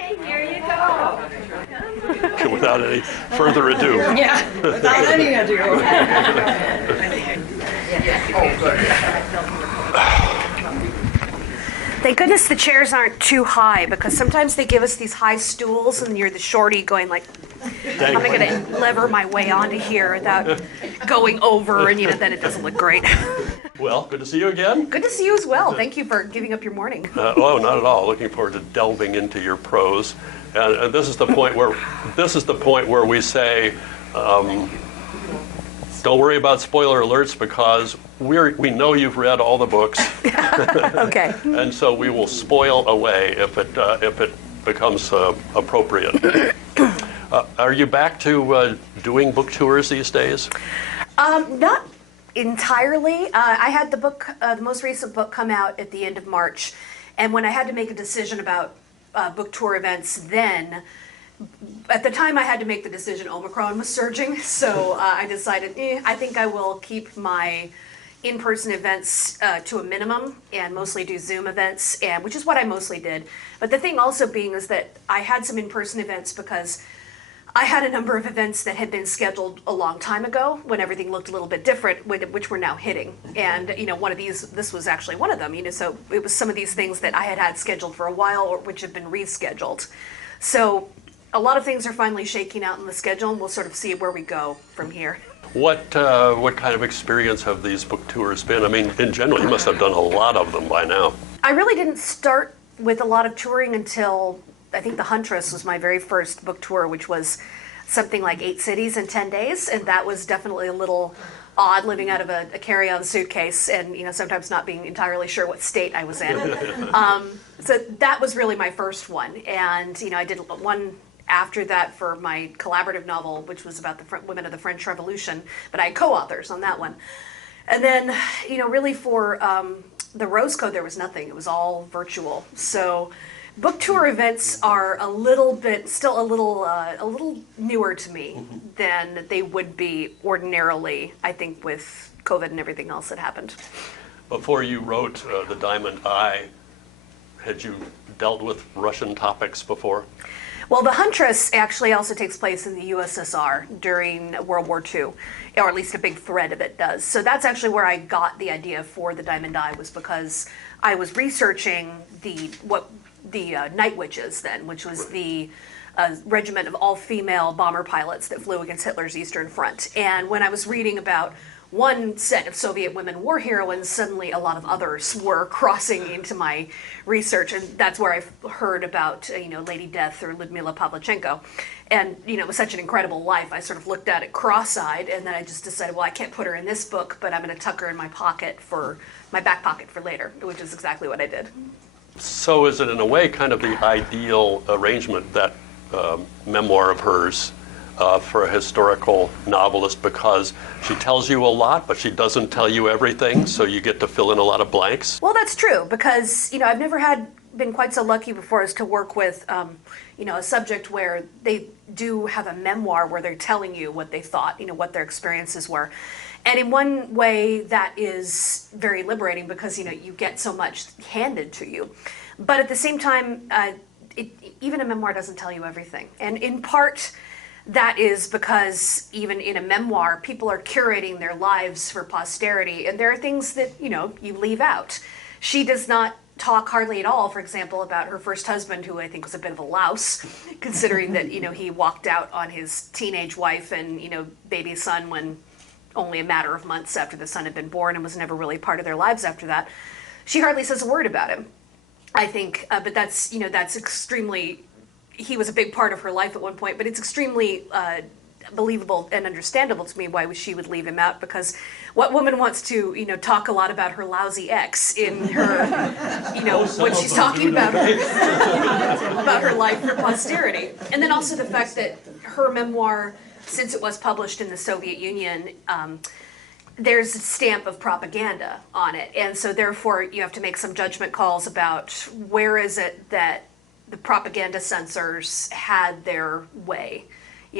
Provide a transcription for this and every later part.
Okay, here you go. Without any further ado. Yeah, without any ado. Thank goodness the chairs aren't too high, because sometimes they give us these high stools and you're the shorty going like, how am I going to lever my way onto here without going over, and then it doesn't look great. Well, good to see you again. Good to see you as well. Thank you for giving up your morning. Oh, not at all. Looking forward to delving into your prose. And this is the point where we say, don't worry about spoiler alerts, because we know you've read all the books. Okay. And so we will spoil away if it becomes appropriate. Are you back to doing book tours these days? Not entirely. I had the most recent book come out at the end of March, and when I had to make a decision about book tour events then, at the time I had to make the decision, Omicron was surging, so I decided, I think I will keep my in-person events to a minimum and mostly do Zoom events, which is what I mostly did. But the thing also being is that I had some in-person events because I had a number of events that had been scheduled a long time ago when everything looked a little bit different, which we're now hitting. And, one of these, this was actually one of them, so it was some of these things that I had scheduled for a while, or which have been rescheduled. So a lot of things are finally shaking out in the schedule, and we'll sort of see where we go from here. What kind of experience have these book tours been? I mean, in general, you must have done a lot of them by now. I really didn't start with a lot of touring until, I think, The Huntress was my very first book tour, which was something like 8 cities in 10 days, and that was definitely a little odd, living out of a carry-on suitcase and sometimes not being entirely sure what state I was in. So that was really my first one, and I did one after that for my collaborative novel, which was about the women of the French Revolution, but I had co-authors on that one. And then, really for the Rose Code, there was nothing. It was all virtual. So book tour events are still a little newer to me than they would be ordinarily, I think, with COVID and everything else that happened. Before you wrote The Diamond Eye, had you dealt with Russian topics before? Well, The Huntress actually also takes place in the USSR during World War II, or at least a big thread of it does. So that's actually where I got the idea for The Diamond Eye, was because I was researching the Night Witches then, which was the regiment of all-female bomber pilots that flew against Hitler's Eastern Front. And when I was reading about one set of Soviet women war heroines, suddenly a lot of others were crossing into my research, and that's where I heard about Lady Death or Lyudmila Pavlichenko. And it was such an incredible life. I sort of looked at it cross-eyed, and then I just decided, well, I can't put her in this book, but I'm going to tuck her in my back pocket for later, which is exactly what I did. So is it in a way kind of the ideal arrangement, that memoir of hers, for a historical novelist, because she tells you a lot, but she doesn't tell you everything, so you get to fill in a lot of blanks? Well, that's true, because I've never been quite so lucky before as to work with a subject where they do have a memoir where they're telling you what they thought, what their experiences were. And in one way that is very liberating, because you get so much handed to you. But at the same time, even a memoir doesn't tell you everything. And in part, that is because even in a memoir, people are curating their lives for posterity, and there are things that, you leave out. She does not talk hardly at all, for example, about her first husband, who I think was a bit of a louse, considering that, he walked out on his teenage wife and, baby son when only a matter of months after the son had been born, and was never really part of their lives after that. She hardly says a word about him, I think, but that's extremely, he was a big part of her life at one point, but it's extremely believable and understandable to me why she would leave him out, because what woman wants to, talk a lot about her lousy ex in her, when she's talking about her life for posterity. And then also the fact that her memoir, since it was published in the Soviet Union, there's a stamp of propaganda on it. And so therefore you have to make some judgment calls about where is it that the propaganda censors had their way,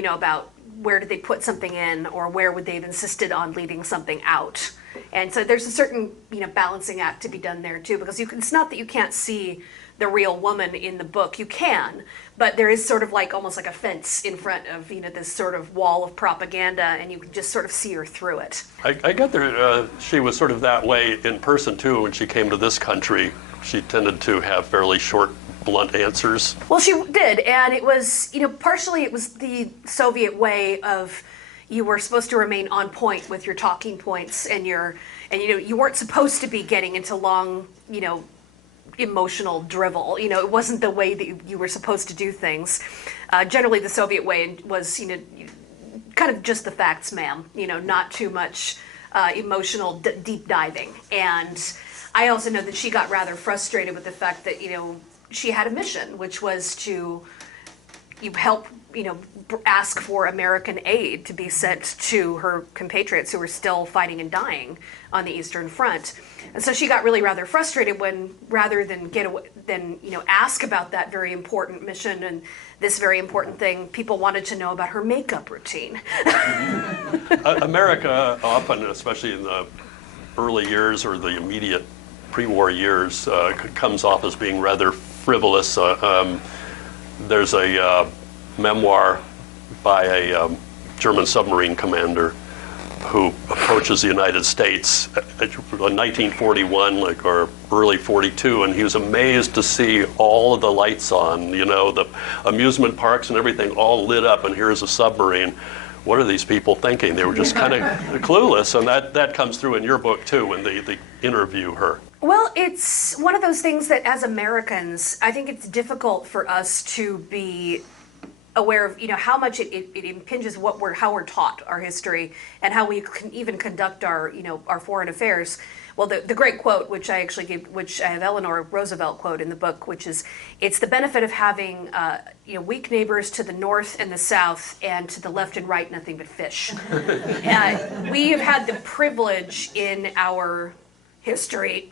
about where did they put something in, or where would they have insisted on leaving something out. And so there's a certain, balancing act to be done there too, because it's not that you can't see the real woman in the book. You can, but there is sort of like almost like a fence in front of, you know, this sort of wall of propaganda, and you can just sort of see her through it. I get there. She was sort of that way in person too. When she came to this country, she tended to have fairly short, blunt answers. Well, she did, and it was, you know, partially it was the Soviet way of, you were supposed to remain on point with your talking points, and you know, you weren't supposed to be getting into long, you know, emotional drivel. You know, it wasn't the way that you were supposed to do things. Generally, the Soviet way was, you know, kind of just the facts, ma'am. You know, not too much emotional deep diving. And I also know that she got rather frustrated with the fact that, you know, she had a mission, which was to help, you know, ask for American aid to be sent to her compatriots who were still fighting and dying on the Eastern Front. And so she got really rather frustrated when, rather than you know, ask about that very important mission and this very important thing, people wanted to know about her makeup routine. America often, especially in the early years or the immediate pre-war years, comes off as being rather frivolous. There's a memoir by a German submarine commander who approaches the United States in 1941, like, or early 42, and he was amazed to see all of the lights on, you know, the amusement parks and everything all lit up, and here's a submarine. What are these people thinking? They were just kind of clueless, and that comes through in your book too when they interview her. Well, it's one of those things that as Americans, I think it's difficult for us to be aware of, you know, how much it impinges how we're taught our history and how we can even conduct our, you know, our foreign affairs. Well, the great quote, which I actually gave, which I have Eleanor Roosevelt quote in the book, which is, it's the benefit of having, you know, weak neighbors to the north and the south, and to the left and right, nothing but fish. We have had the privilege in our history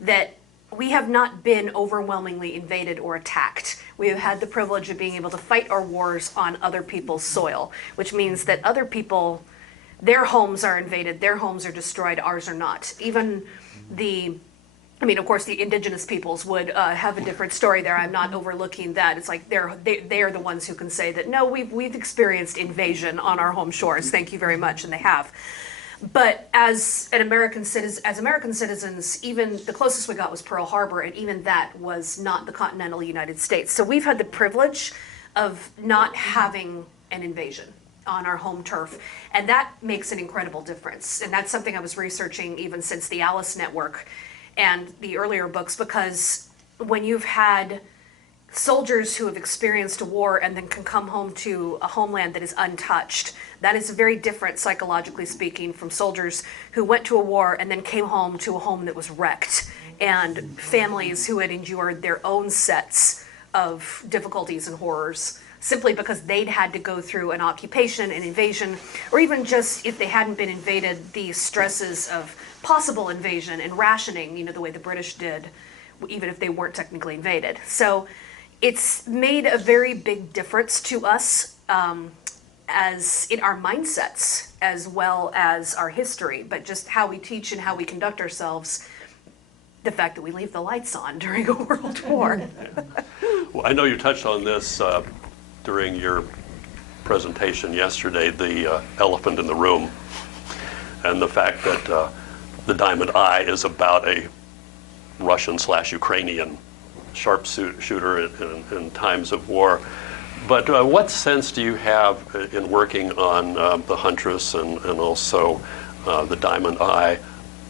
that we have not been overwhelmingly invaded or attacked. We have had the privilege of being able to fight our wars on other people's soil, which means that other people, their homes are invaded, their homes are destroyed, ours are not. Even I mean, of course, the indigenous peoples would have a different story there. I'm not overlooking that. It's like they are the ones who can say that, no, we've experienced invasion on our home shores, thank you very much, and they have. But as American citizens, even the closest we got was Pearl Harbor, and even that was not the continental United States. So we've had the privilege of not having an invasion on our home turf, and that makes an incredible difference. And that's something I was researching even since the Alice Network and the earlier books, because when you've had soldiers who have experienced a war and then can come home to a homeland that is untouched, that is very different, psychologically speaking, from soldiers who went to a war and then came home to a home that was wrecked, and families who had endured their own sets of difficulties and horrors simply because they'd had to go through an occupation, an invasion, or even just if they hadn't been invaded, the stresses of possible invasion and rationing, you know, the way the British did, even if they weren't technically invaded. So it's made a very big difference to us, as in our mindsets as well as our history, but just how we teach and how we conduct ourselves. The fact that we leave the lights on during a world war. Well, I know you touched on this during your presentation yesterday, the elephant in the room, and the fact that the Diamond Eye is about a Russian/Ukrainian sharpshooter in times of war. But what sense do you have in working on the Huntress and also the Diamond Eye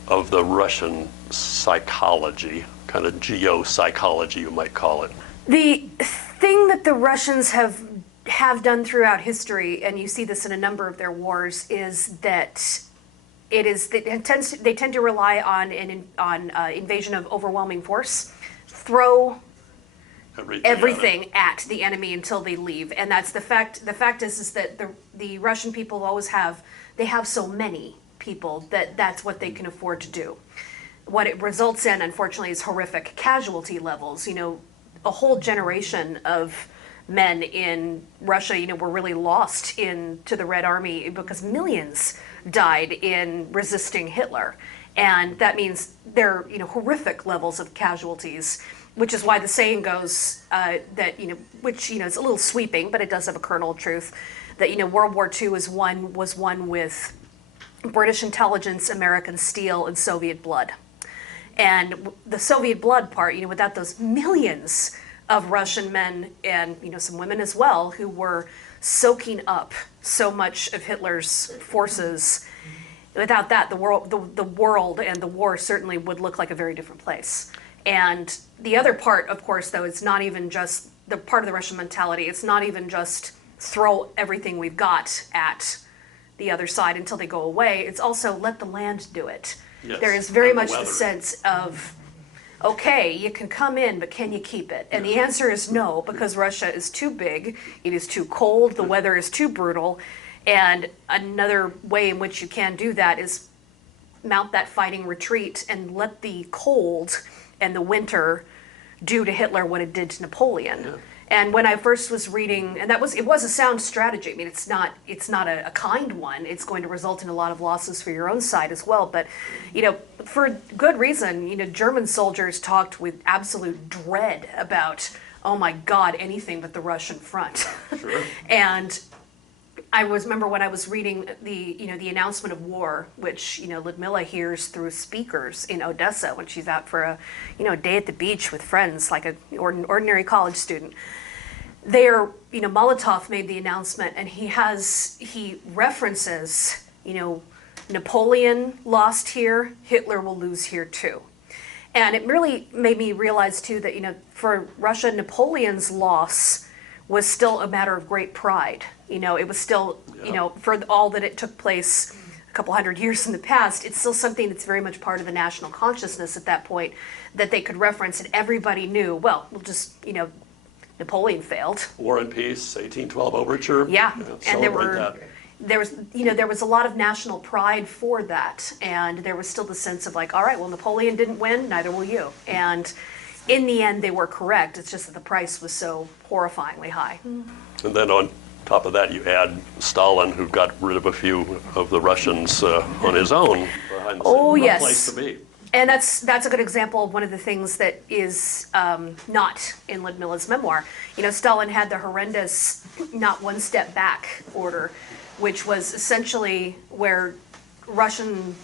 of the Russian psychology, kind of geopsychology you might call it? The thing that the Russians have done throughout history, and you see this in a number of their wars, is that they tend to rely on invasion of overwhelming force, throw everything at the enemy until they leave, and that's the fact. The fact is that the Russian people always have so many people that that's what they can afford to do. What it results in, unfortunately, is horrific casualty levels. You know, a whole generation of men in Russia, you know, were really lost to the Red Army because millions died in resisting Hitler. And that means there are, you know, horrific levels of casualties. which is why the saying goes that, which, is a little sweeping, but it does have a kernel of truth, that, World War II was won with British intelligence, American steel, and Soviet blood. And the Soviet blood part, without those millions of Russian men and, some women as well, who were soaking up so much of Hitler's forces, without that, the world and the war certainly would look like a very different place. And the other part, of course, though, it's not even just the part of the Russian mentality. It's not even just throw everything we've got at the other side until they go away. It's also let the land do it. Yes, there is very and the much the weather. sense of, okay, you can come in, but can you keep it? And the answer is no, because Russia is too big, it is too cold, the weather is too brutal, and another way in which you can do that is mount that fighting retreat and let the cold and the winter do to Hitler what it did to Napoleon. Yeah. And when I first was reading, and it was a sound strategy. I mean, it's not a kind one. It's going to result in a lot of losses for your own side as well. But, for good reason, German soldiers talked with absolute dread about, oh my God, anything but the Russian front. Sure. And I remember when I was reading the announcement of war, which, Ludmilla hears through speakers in Odessa when she's out for a day at the beach with friends, like an ordinary college student. Molotov made the announcement, and he references, Napoleon lost here, Hitler will lose here too. And it really made me realize too that, for Russia, Napoleon's loss was still a matter of great pride. It was still, for all that it took place a couple hundred years in the past, it's still something that's very much part of the national consciousness at that point that they could reference, and everybody knew, well, we'll just, Napoleon failed. War and Peace, 1812 Overture. Yeah, and there was a lot of national pride for that, and there was still the sense of like, all right, well, Napoleon didn't win, neither will you. And in the end, they were correct. It's just that the price was so horrifyingly high. And then on top of that, you add Stalin, who got rid of a few of the Russians on his own. Behind the Oh, scenes. yes. What place to be. And that's a good example of one of the things that is not in Ludmilla's memoir. Stalin had the horrendous not one step back order, which was essentially where Russian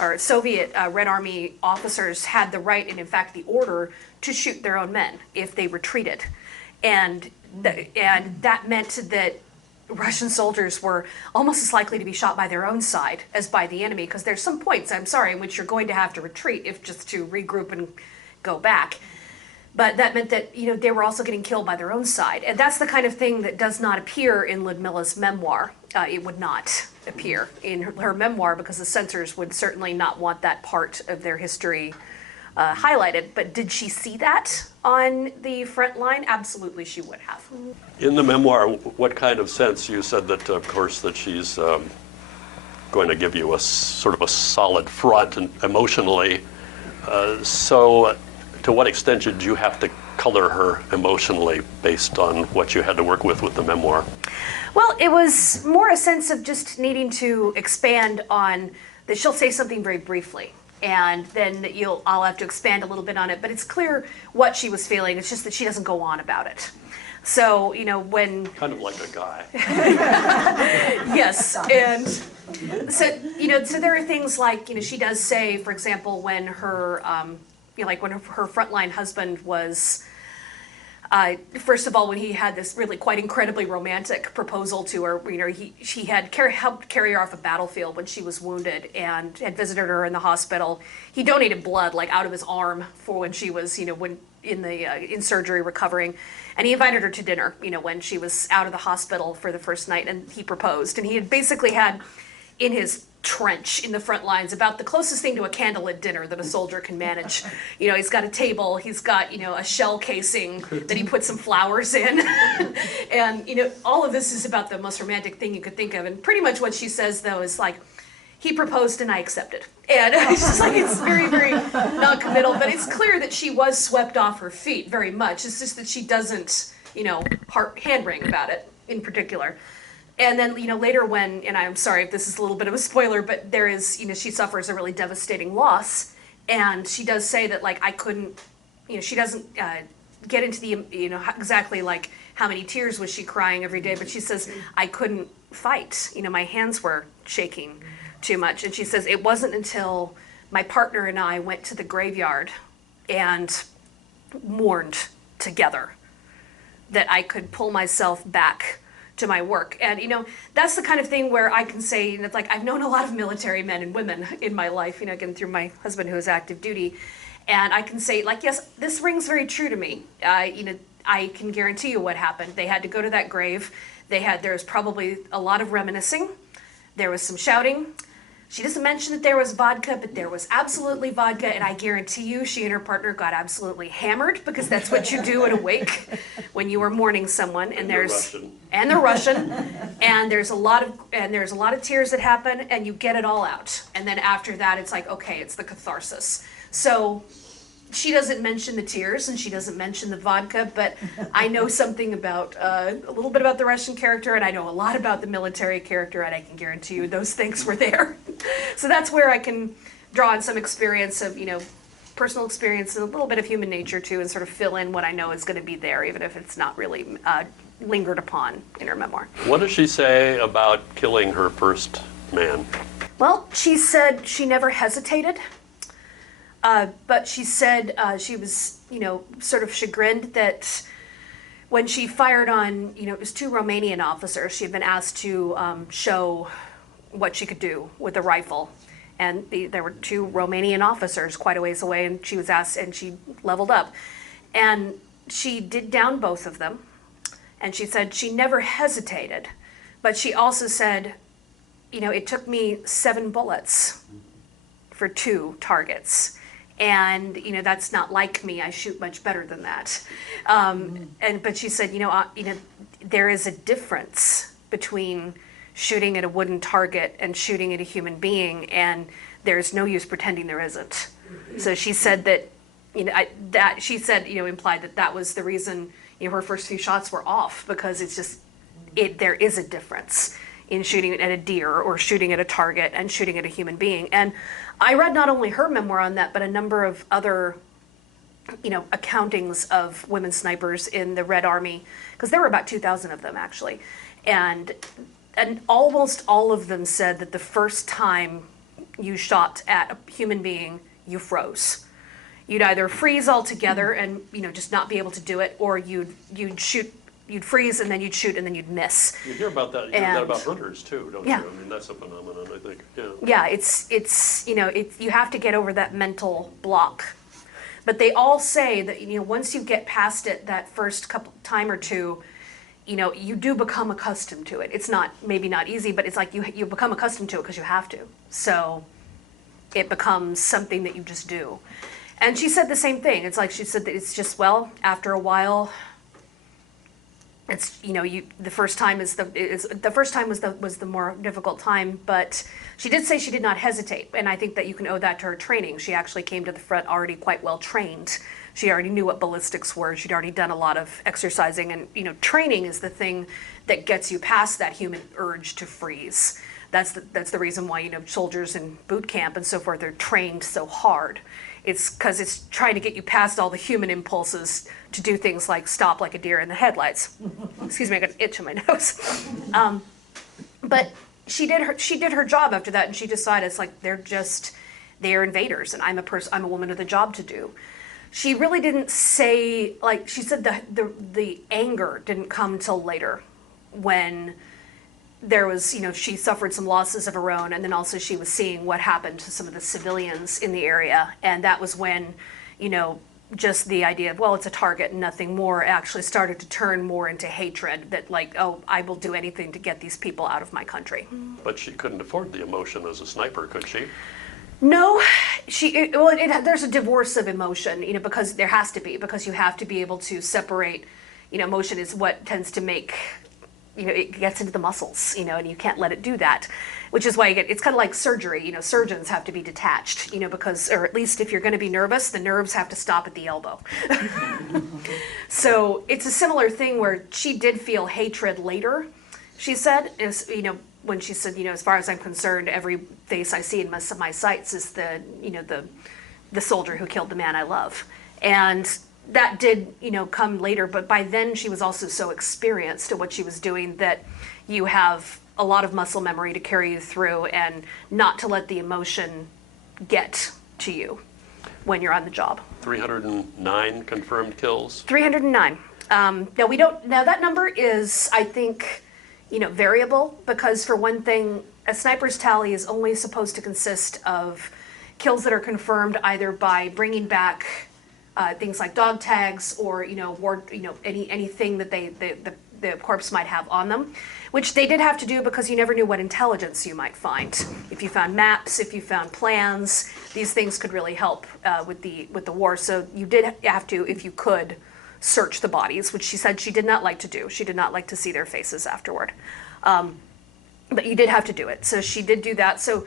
or Soviet Red Army officers had the right and in fact the order to shoot their own men if they retreated. And that meant that Russian soldiers were almost as likely to be shot by their own side as by the enemy, because there's some points, in which you're going to have to retreat if just to regroup and go back. But that meant that, they were also getting killed by their own side. And that's the kind of thing that does not appear in Ludmilla's memoir. It would not appear in her memoir because the censors would certainly not want that part of their history highlighted. But did she see that on the front line? Absolutely, she would have. In the memoir, what kind of sense, you said that, of course, that she's going to give you a sort of a solid front and emotionally. So to what extent did you have to color her emotionally based on what you had to work with the memoir? Well, it was more a sense of just needing to expand on that. She'll say something very briefly, and then I'll have to expand a little bit on it, but it's clear what she was feeling. It's just that she doesn't go on about it. So, when... Kind of like a guy. Yes, and so there are things like, she does say, for example, when her, when her frontline husband was... first of all, when he had this really quite incredibly romantic proposal to her, she had helped carry her off a battlefield when she was wounded and had visited her in the hospital. He donated blood, out of his arm for when she was, in surgery recovering. And he invited her to dinner, when she was out of the hospital for the first night, and he proposed. And he had basically had in his trench in the front lines about the closest thing to a candlelit dinner that a soldier can manage. He's got a table, he's got, a shell casing that he put some flowers in. And, all of this is about the most romantic thing you could think of. And pretty much what she says, though, is like, he proposed and I accepted. And it's just it's very, very non-committal, but it's clear that she was swept off her feet very much. It's just that she doesn't, hand-wring about it in particular. And then, later when, and I'm sorry if this is a little bit of a spoiler, but there is, she suffers a really devastating loss. And she does say that, I couldn't she doesn't get into the, exactly like how many tears was she crying every day, but she says, I couldn't fight. My hands were shaking too much. And she says, it wasn't until my partner and I went to the graveyard and mourned together that I could pull myself back to my work. And that's the kind of thing where I can say, like, I've known a lot of military men and women in my life, again through my husband who is active duty, and I can say, like, yes, this rings very true to me. I can guarantee you what happened. They had to go to that grave. There was probably a lot of reminiscing. There was some shouting. She doesn't mention that there was vodka, but there was absolutely vodka, and I guarantee you she and her partner got absolutely hammered, because that's what you do at a wake when you are mourning someone. And they're Russian, and there's a lot of tears that happen, and you get it all out. And then after that, it's like, okay, it's the catharsis. So she doesn't mention the tears and she doesn't mention the vodka, but I know something about, a little bit about the Russian character, and I know a lot about the military character, and I can guarantee you those things were there. So that's where I can draw on some experience of, personal experience and a little bit of human nature too, and sort of fill in what I know is going to be there, even if it's not really lingered upon in her memoir. What does she say about killing her first man? Well, she said she never hesitated. But she said she was, sort of chagrined that when she fired on, it was 2 Romanian officers, she had been asked to show what she could do with a rifle. And there were 2 Romanian officers quite a ways away, and she was asked, and she leveled up. And she did down both of them. And she said she never hesitated. But she also said, it took me 7 bullets for 2 targets. And that's not like me. I shoot much better than that. But she said, there is a difference between shooting at a wooden target and shooting at a human being, and there's no use pretending there isn't. So she said that, implied that was the reason, her first few shots were off, because it's just, there is a difference in shooting at a deer or shooting at a target and shooting at a human being. And I read not only her memoir on that, but a number of other, accountings of women snipers in the Red Army, because there were about 2,000 of them actually. And almost all of them said that the first time you shot at a human being, you froze. You'd either freeze altogether and, just not be able to do it, or you'd shoot. You'd freeze and then you'd shoot and then you'd miss. You hear about that. You hear that about hunters too, don't yeah. you? I mean, that's a phenomenon, I think. Yeah. Yeah, it's you have to get over that mental block. But they all say that once you get past it, that first time or two, you do become accustomed to it. It's maybe not easy, but it's like you become accustomed to it because you have to. So it becomes something that you just do. And she said the same thing. It's like she said that it's just, well, after a while, it's the first time was the more difficult time, but she did say she did not hesitate, and I think that you can owe that to her training. She actually came to the front already quite well trained. She already knew what ballistics were. She'd already done a lot of exercising, and training is the thing that gets you past that human urge to freeze. That's the reason why soldiers in boot camp and so forth are trained so hard. It's because it's trying to get you past all the human impulses to do things like stop like a deer in the headlights. Excuse me, I got an itch in my nose. But she did her job after that, and she decided it's like they're invaders, and I'm a woman with a job to do. She really didn't say, like she said, the anger didn't come till later, when there was, she suffered some losses of her own, and then also she was seeing what happened to some of the civilians in the area, and that was when, just the idea of, well, it's a target and nothing more, actually started to turn more into hatred, that like, oh, I will do anything to get these people out of my country. But she couldn't afford the emotion as a sniper, could she? No, there's a divorce of emotion, because there has to be, because you have to be able to separate, emotion is what tends to make, it gets into the muscles, and you can't let it do that, which is why it's kind of like surgery. Surgeons have to be detached, because, or at least if you're going to be nervous, the nerves have to stop at the elbow. So it's a similar thing where she did feel hatred later. She said, when she said, as far as I'm concerned, every face I see in my sights is the soldier who killed the man I love. And that did, come later, but by then she was also so experienced at what she was doing that you have a lot of muscle memory to carry you through and not to let the emotion get to you when you're on the job. 309 confirmed kills. 309. Now we don't. Now that number is, I think, variable, because for one thing, a sniper's tally is only supposed to consist of kills that are confirmed either by bringing back things like dog tags or anything that the corpse might have on them, which they did have to do because you never knew what intelligence you might find. If you found maps, if you found plans, these things could really help with the war. So you did have to, if you could, search the bodies, which she said she did not like to do. She did not like to see their faces afterward. But you did have to do it. So she did do that. So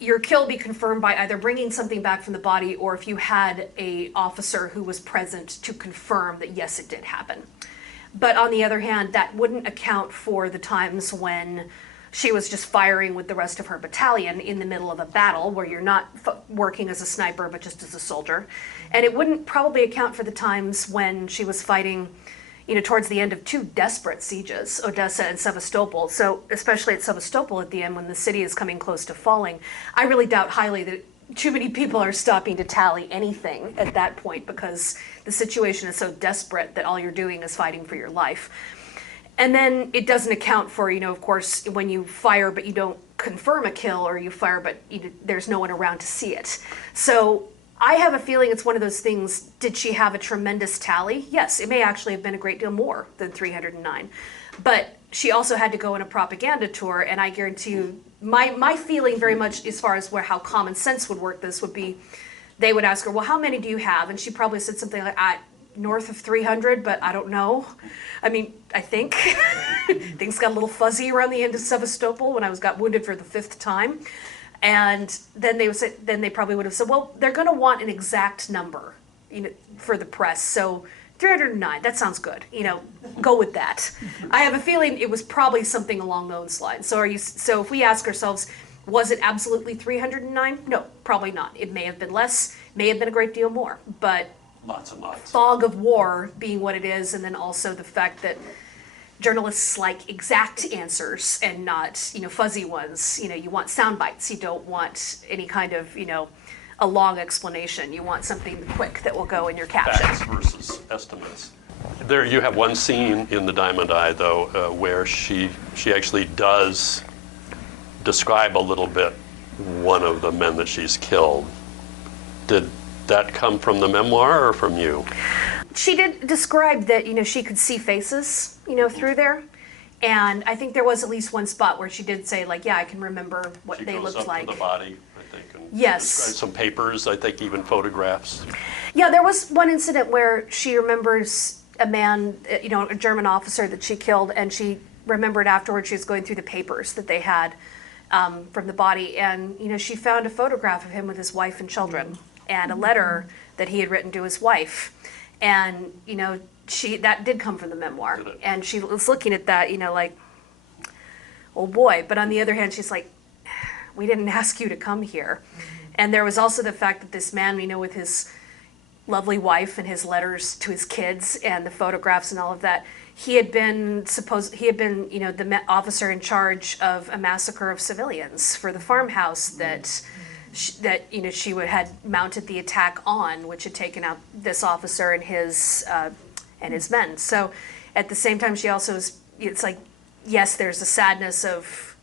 your kill be confirmed by either bringing something back from the body, or if you had a officer who was present to confirm that yes, it did happen. But on the other hand, that wouldn't account for the times when she was just firing with the rest of her battalion in the middle of a battle where you're not working as a sniper but just as a soldier. And it wouldn't probably account for the times when she was fighting, towards the end of two desperate sieges, Odessa and Sevastopol. So especially at Sevastopol at the end, when the city is coming close to falling, I really doubt highly that too many people are stopping to tally anything at that point, because the situation is so desperate that all you're doing is fighting for your life. And then it doesn't account for, of course, when you fire but you don't confirm a kill, or you fire but there's no one around to see it. So I have a feeling it's one of those things. Did she have a tremendous tally? Yes, it may actually have been a great deal more than 309. But she also had to go on a propaganda tour, and I guarantee you, my feeling very much as far as how common sense would work this would be, they would ask her, well, how many do you have? And she probably said something like, north of 300, but I don't know. I mean, I think things got a little fuzzy around the end of Sevastopol when I got wounded for the 5th time. And then they probably would have said, well, they're going to want an exact number, for the press. So 309, that sounds good. Go with that. I have a feeling it was probably something along those lines. So if we ask ourselves, was it absolutely 309? No, probably not. It may have been less, may have been a great deal more, but Lots and lots. fog of war being what it is, and then also the fact that journalists like exact answers and not, fuzzy ones. You want sound bites. You don't want any kind of, a long explanation. You want something quick that will go in your caption. Facts versus estimates. There you have one scene in The Diamond Eye, though, where she actually does describe a little bit one of the men that she's killed. Did that come from the memoir or from you? She did describe that, she could see faces, through there. And I think there was at least one spot where she did say, like, yeah, I can remember what they looked like. She goes up to the body, I think, and yes, describes some papers, I think even photographs. Yeah, there was one incident where she remembers a man, a German officer that she killed, and she remembered afterwards she was going through the papers that they had from the body, and, she found a photograph of him with his wife and children, and a letter that he had written to his wife. And, that did come from the memoir. And she was looking at that, like, oh boy. But on the other hand, she's like, we didn't ask you to come here. And there was also the fact that this man, with his lovely wife and his letters to his kids and the photographs and all of that, he had been, the officer in charge of a massacre of civilians for the farmhouse that she had mounted the attack on, which had taken out this officer and his men. So at the same time, she also it's like, yes, there's a sadness of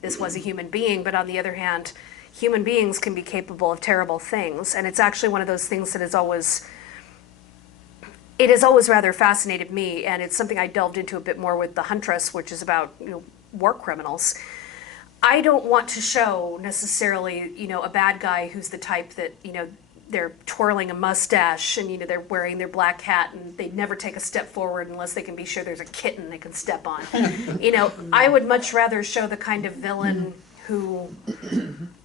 this was a human being, but on the other hand, human beings can be capable of terrible things. And it's actually one of those things that has always rather fascinated me, and it's something I delved into a bit more with The Huntress, which is about, war criminals. I don't want to show necessarily, a bad guy who's the type that, they're twirling a mustache and, they're wearing their black hat and they never take a step forward unless they can be sure there's a kitten they can step on. I would much rather show the kind of villain who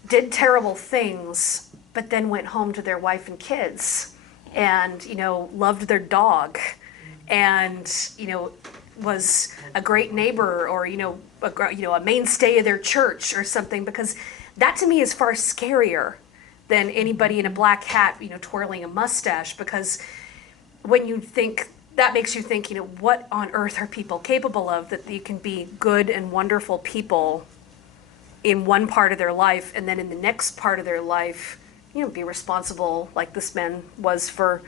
did terrible things, but then went home to their wife and kids and, loved their dog and, was a great neighbor or, a mainstay of their church or something, because that to me is far scarier than anybody in a black hat, twirling a mustache, because when you think, that makes you think, what on earth are people capable of, that you can be good and wonderful people in one part of their life, and then in the next part of their life, be responsible, like this man was, for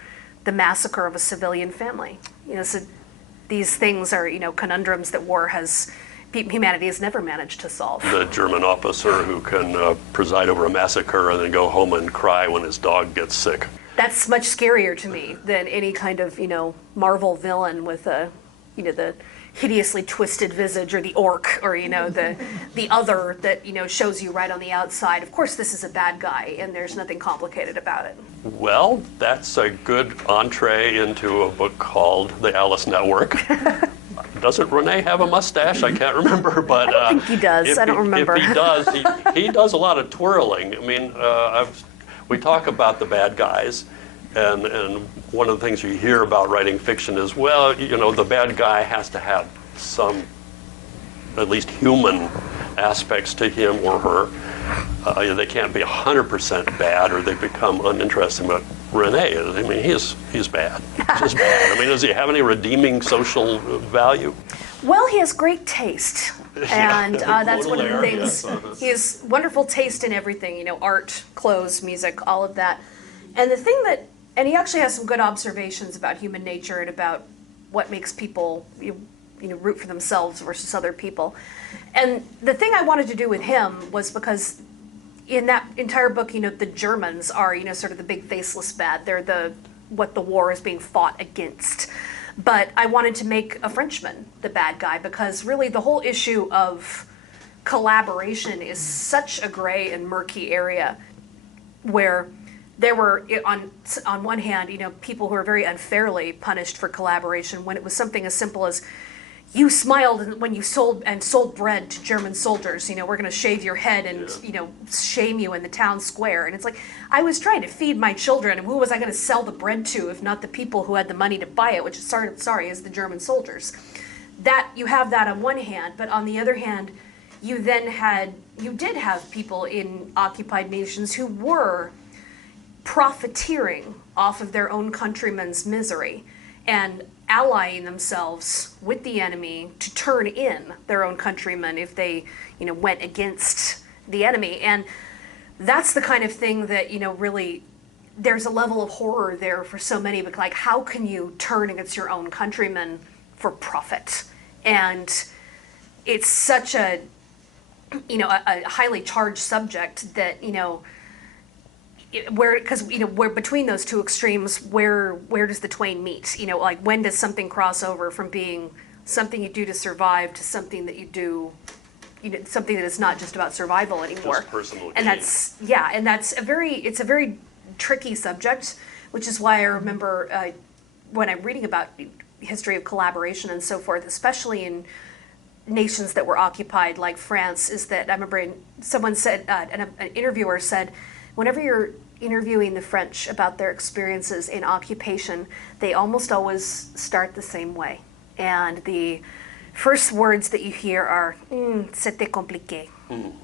the massacre of a civilian family. So these things are, conundrums that humanity has never managed to solve. The German officer who can preside over a massacre and then go home and cry when his dog gets sick. That's much scarier to me than any kind of, Marvel villain with the hideously twisted visage, or the orc, or, the other that, shows you right on the outside. Of course, this is a bad guy, and there's nothing complicated about it. Well, that's a good entree into a book called The Alice Network. Doesn't Renee have a mustache? I can't remember, but I don't think he does. I don't remember. If he does, he does a lot of twirling. I mean, we talk about the bad guys, and one of the things you hear about writing fiction is, well, the bad guy has to have some, at least human aspects to him or her. They can't be 100% bad, or they become uninteresting. But Renee, I mean, he's bad. He's just bad. I mean, does he have any redeeming social value? Well, he has great taste, and that's one of the things. Yes. He has wonderful taste in everything, art, clothes, music, all of that. And the thing and he actually has some good observations about human nature and about what makes people, root for themselves versus other people. And the thing I wanted to do with him was because in that entire book, the Germans are, sort of the big faceless bad. They're what the war is being fought against. But I wanted to make a Frenchman the bad guy, because really the whole issue of collaboration is such a gray and murky area, where there were, on one hand, people who were very unfairly punished for collaboration when it was something as simple as, you smiled when you sold bread to German soldiers. We're going to shave your head and shame you in the town square. And it's like, I was trying to feed my children, and who was I going to sell the bread to if not the people who had the money to buy it, which is is the German soldiers. That you have that on one hand, but on the other hand, you did have people in occupied nations who were profiteering off of their own countrymen's misery and allying themselves with the enemy to turn in their own countrymen if they, went against the enemy. And that's the kind of thing that, really, there's a level of horror there for so many, but like, how can you turn against your own countrymen for profit? And it's such a highly charged subject that, where between those two extremes, where does the twain meet? Like, when does something cross over from being something you do to survive to something that you do, something that is not just about survival anymore? Just personal and gain. It's a very tricky subject, which is why I remember when I'm reading about history of collaboration and so forth, especially in nations that were occupied, like France, is that I remember someone said, an interviewer said, whenever you're interviewing the French about their experiences in occupation, they almost always start the same way. And the first words that you hear are, c'était compliqué.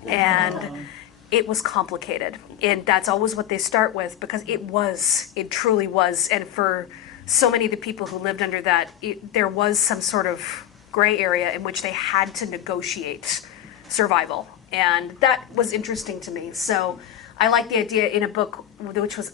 And it was complicated. And that's always what they start with, because it truly was. And for so many of the people who lived under that, there was some sort of gray area in which they had to negotiate survival. And that was interesting to me. So I like the idea in a book which was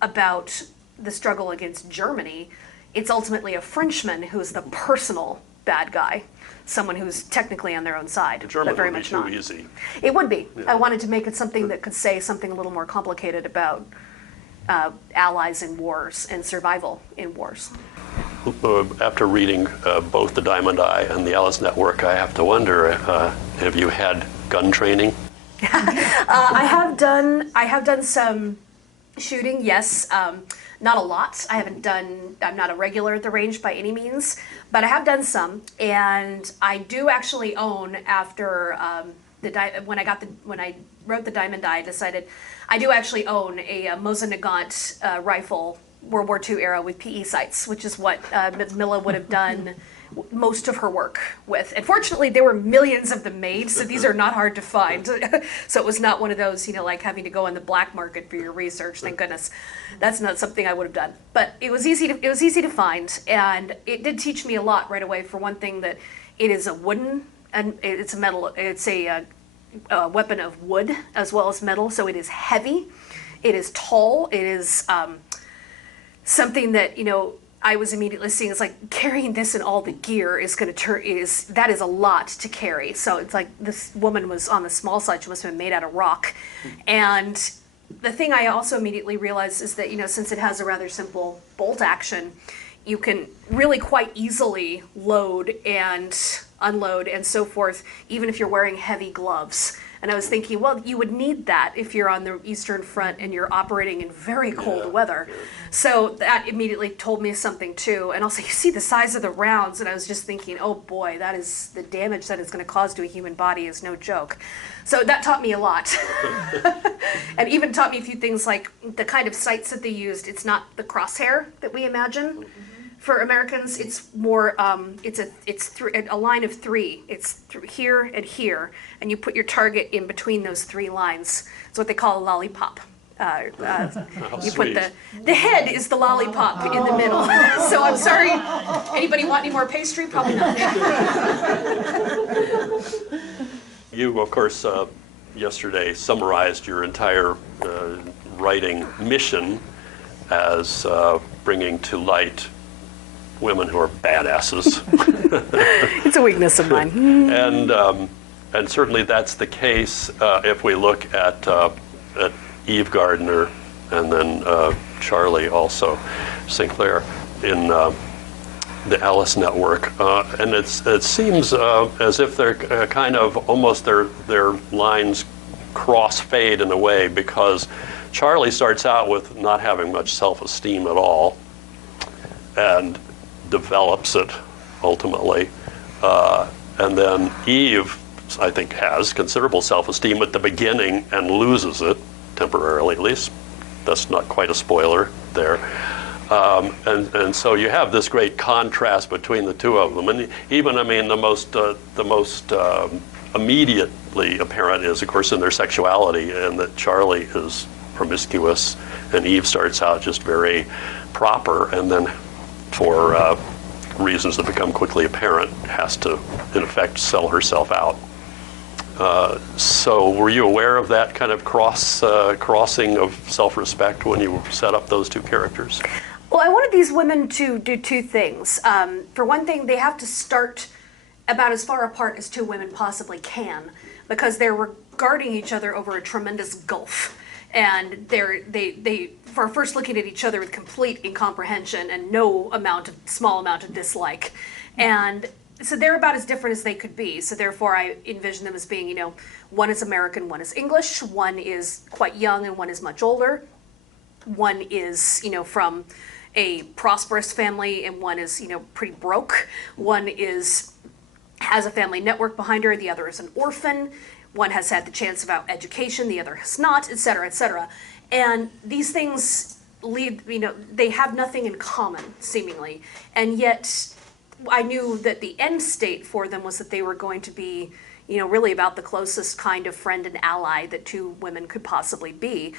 about the struggle against Germany. It's ultimately a Frenchman who's the personal bad guy, someone who's technically on their own side, The German but very would be much too not. easy. It would be. Yeah. I wanted to make it something that could say something a little more complicated about allies in wars and survival in wars. After reading both The Diamond Eye and The Alice Network, I have to wonder, have you had gun training? I have done some shooting, yes. Not a lot. I'm not a regular at the range by any means, but I have done some. And I do actually own, after when I wrote The Diamond Eye, I decided I do actually own a Mosin Nagant rifle, World War II era, with PE sights, which is what Ms. Milla would have done most of her work with. And fortunately, there were millions of them made, so these are not hard to find. So it was not one of those, like having to go on the black market for your research. Thank goodness, that's not something I would have done. But it was easy to find, and it did teach me a lot right away. For one thing, that it is a wooden and it's a metal. It's a weapon of wood as well as metal, so it is heavy. It is tall. It is something that I was immediately seeing. It's like carrying this and all the gear is going to that is a lot to carry. So it's like this woman was on the small side. She must have been made out of rock. And the thing I also immediately realized is that since it has a rather simple bolt action, you can really quite easily load and unload and so forth, even if you're wearing heavy gloves. And I was thinking, well, you would need that if you're on the Eastern Front and you're operating in very cold weather. So that immediately told me something too. And also, you see the size of the rounds, and I was just thinking, oh boy, that is the damage that it's going to cause to a human body is no joke. So that taught me a lot. And even taught me a few things like the kind of sights that they used. It's not the crosshair that we imagine. For Americans, it's more, it's a line of three. It's through here and here, and you put your target in between those three lines. It's what they call a lollipop. You put the head is the lollipop in the middle. So I'm sorry, anybody want any more pastry? Probably not. You, of course, yesterday summarized your entire writing mission as bringing to light women who are badasses. It's a weakness of mine. And certainly that's the case if we look at Eve Gardner and then Charlie also, Sinclair, in the Alice Network. And it seems as if they're kind of almost their lines cross-fade in a way, because Charlie starts out with not having much self-esteem at all and develops it ultimately. And then Eve, I think, has considerable self-esteem at the beginning and loses it, temporarily at least. That's not quite a spoiler there. And so you have this great contrast between the two of them. And even, the most immediately apparent is, of course, in their sexuality, and that Charlie is promiscuous and Eve starts out just very proper, and then for reasons that become quickly apparent, has to, in effect, sell herself out. So were you aware of that kind of crossing of self-respect when you set up those two characters? Well, I wanted these women to do two things. For one thing, they have to start about as far apart as two women possibly can, because they're regarding each other over a tremendous gulf. And they are first looking at each other with complete incomprehension and small amount of dislike. And so they're about as different as they could be. So therefore I envision them as being, one is American, one is English, one is quite young and one is much older. One is, from a prosperous family and one is, pretty broke. One has a family network behind her, the other is an orphan. One has had the chance of education, the other has not, et cetera, et cetera. And these things lead, they have nothing in common, seemingly. And yet, I knew that the end state for them was that they were going to be, really about the closest kind of friend and ally that two women could possibly be.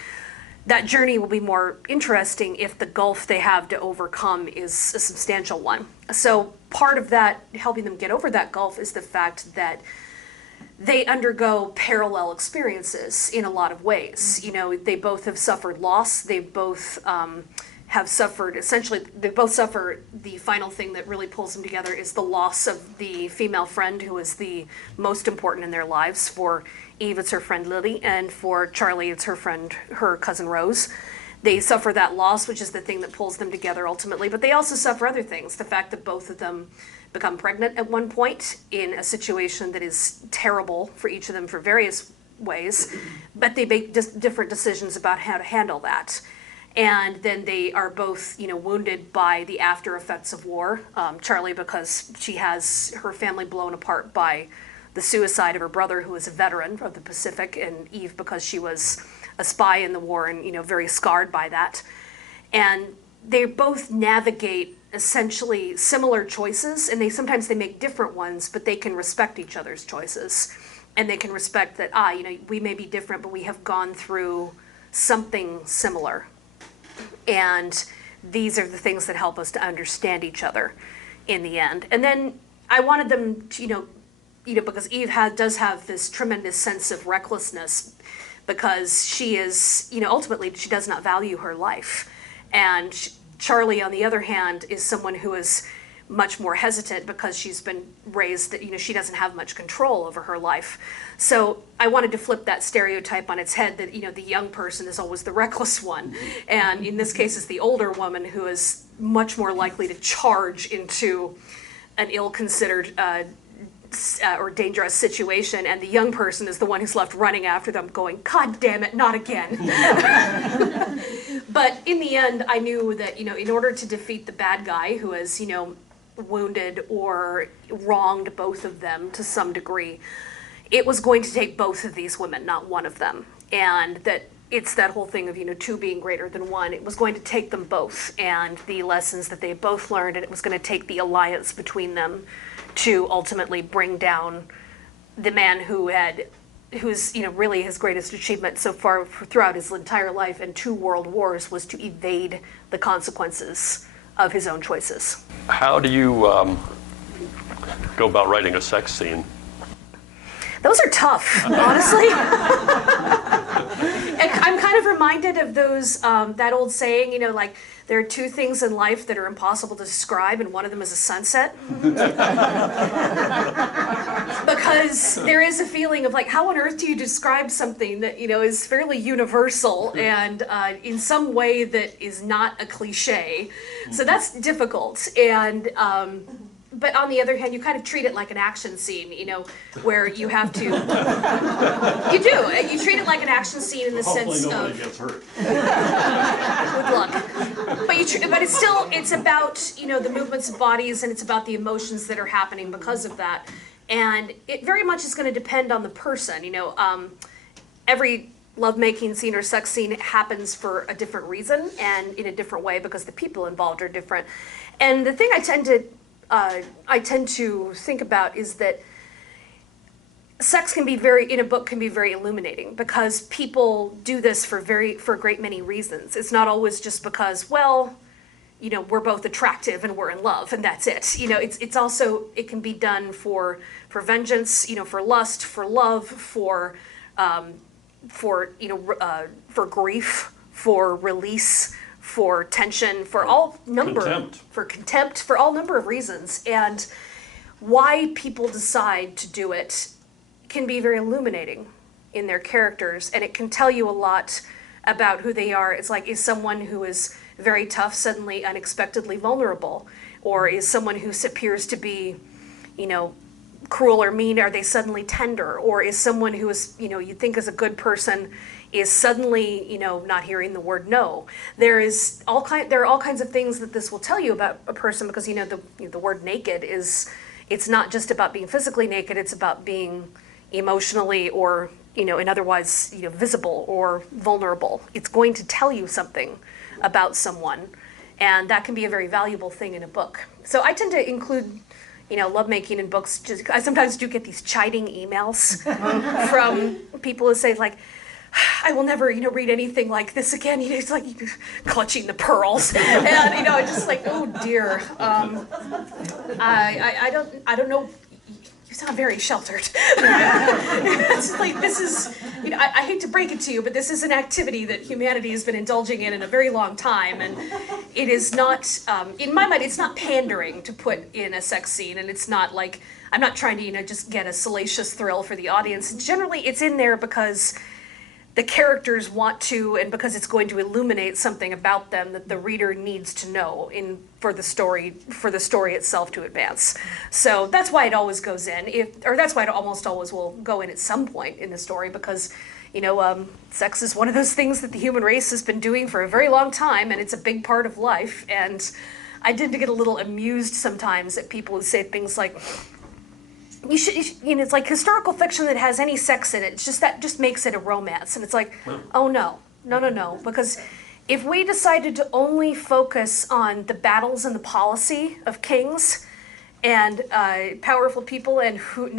That journey will be more interesting if the gulf they have to overcome is a substantial one. So part of that, helping them get over that gulf, is the fact that they undergo parallel experiences in a lot of ways. They both have suffered loss. They both have suffered, they both suffer, the final thing that really pulls them together is the loss of the female friend who is the most important in their lives. For Eve, it's her friend Lily, and for Charlie, it's her cousin Rose. They suffer that loss, which is the thing that pulls them together ultimately, but they also suffer other things. The fact that both of them become pregnant at one point in a situation that is terrible for each of them for various ways, but they make different decisions about how to handle that. And then they are both, wounded by the after effects of war. Charlie, because she has her family blown apart by the suicide of her brother, who was a veteran of the Pacific, and Eve, because she was a spy in the war and, very scarred by that. And they both navigate essentially similar choices, and sometimes they make different ones, but they can respect each other's choices. And they can respect that, we may be different, but we have gone through something similar. And these are the things that help us to understand each other in the end. And then I wanted them to, because Eve does have this tremendous sense of recklessness, because she is, ultimately she does not value her life. And Charlie, on the other hand, is someone who is much more hesitant because she's been raised that, she doesn't have much control over her life. So I wanted to flip that stereotype on its head that, the young person is always the reckless one. And in this case, it's the older woman who is much more likely to charge into an ill-considered or dangerous situation, and the young person is the one who's left running after them going, God damn it, not again. But in the end, I knew that, in order to defeat the bad guy who has, wounded or wronged both of them to some degree, it was going to take both of these women, not one of them. And that it's that whole thing of, two being greater than one. It was going to take them both and the lessons that they both learned, and it was going to take the alliance between them to ultimately bring down the man who's really his greatest achievement so far throughout his entire life and 2 world wars was to evade the consequences of his own choices. How do you go about writing a sex scene? Those are tough, honestly. And I'm kind of reminded of those, that old saying, there are 2 things in life that are impossible to describe, and one of them is a sunset. Because there is a feeling of how on earth do you describe something that, is fairly universal and in some way that is not a cliche. So that's difficult. And but on the other hand, you kind of treat it like an action scene, where you have to. You do. You treat it like an action scene in the sense of. Hopefully nobody gets hurt. Good luck. But it's about the movements of bodies, and it's about the emotions that are happening because of that, and it very much is going to depend on the person. Every lovemaking scene or sex scene happens for a different reason and in a different way because the people involved are different. And the thing I tend to think about is that sex can be in a book can be very illuminating because people do this for a great many reasons. It's not always just because, we're both attractive and we're in love and that's it. It's also, it can be done for vengeance, for lust, for love, for grief, for release, for tension, for all number, contempt, for all number of reasons. And why people decide to do it can be very illuminating in their characters, and it can tell you a lot about who they are. It's like, is someone who is very tough suddenly unexpectedly vulnerable? Or is someone who appears to be, cruel or mean, are they suddenly tender? Or is someone who is, you think is a good person is suddenly, not hearing the word no? There are all kinds of things that this will tell you about a person because, the word naked it's not just about being physically naked, it's about being emotionally or, in otherwise, visible or vulnerable. It's going to tell you something about someone, and that can be a very valuable thing in a book. So I tend to include lovemaking in books. I sometimes do get these chiding emails from people who say I will never, read anything like this again. It's like clutching the pearls, and just oh dear. I don't know. You sound very sheltered. It's this is, I hate to break it to you, but this is an activity that humanity has been indulging in a very long time, and it is not, in my mind, it's not pandering to put in a sex scene, and it's not I'm not trying to, just get a salacious thrill for the audience. Generally, it's in there because the characters want to, and because it's going to illuminate something about them that the reader needs to know for the story itself to advance. So that's why it always goes in, that's why it almost always will go in at some point in the story, because sex is one of those things that the human race has been doing for a very long time, and it's a big part of life. And I tend to get a little amused sometimes at people who say things like, it's like historical fiction that has any sex in it. It's just that just makes it a romance, and it's like, oh no, because if we decided to only focus on the battles and the policy of kings and powerful people, and who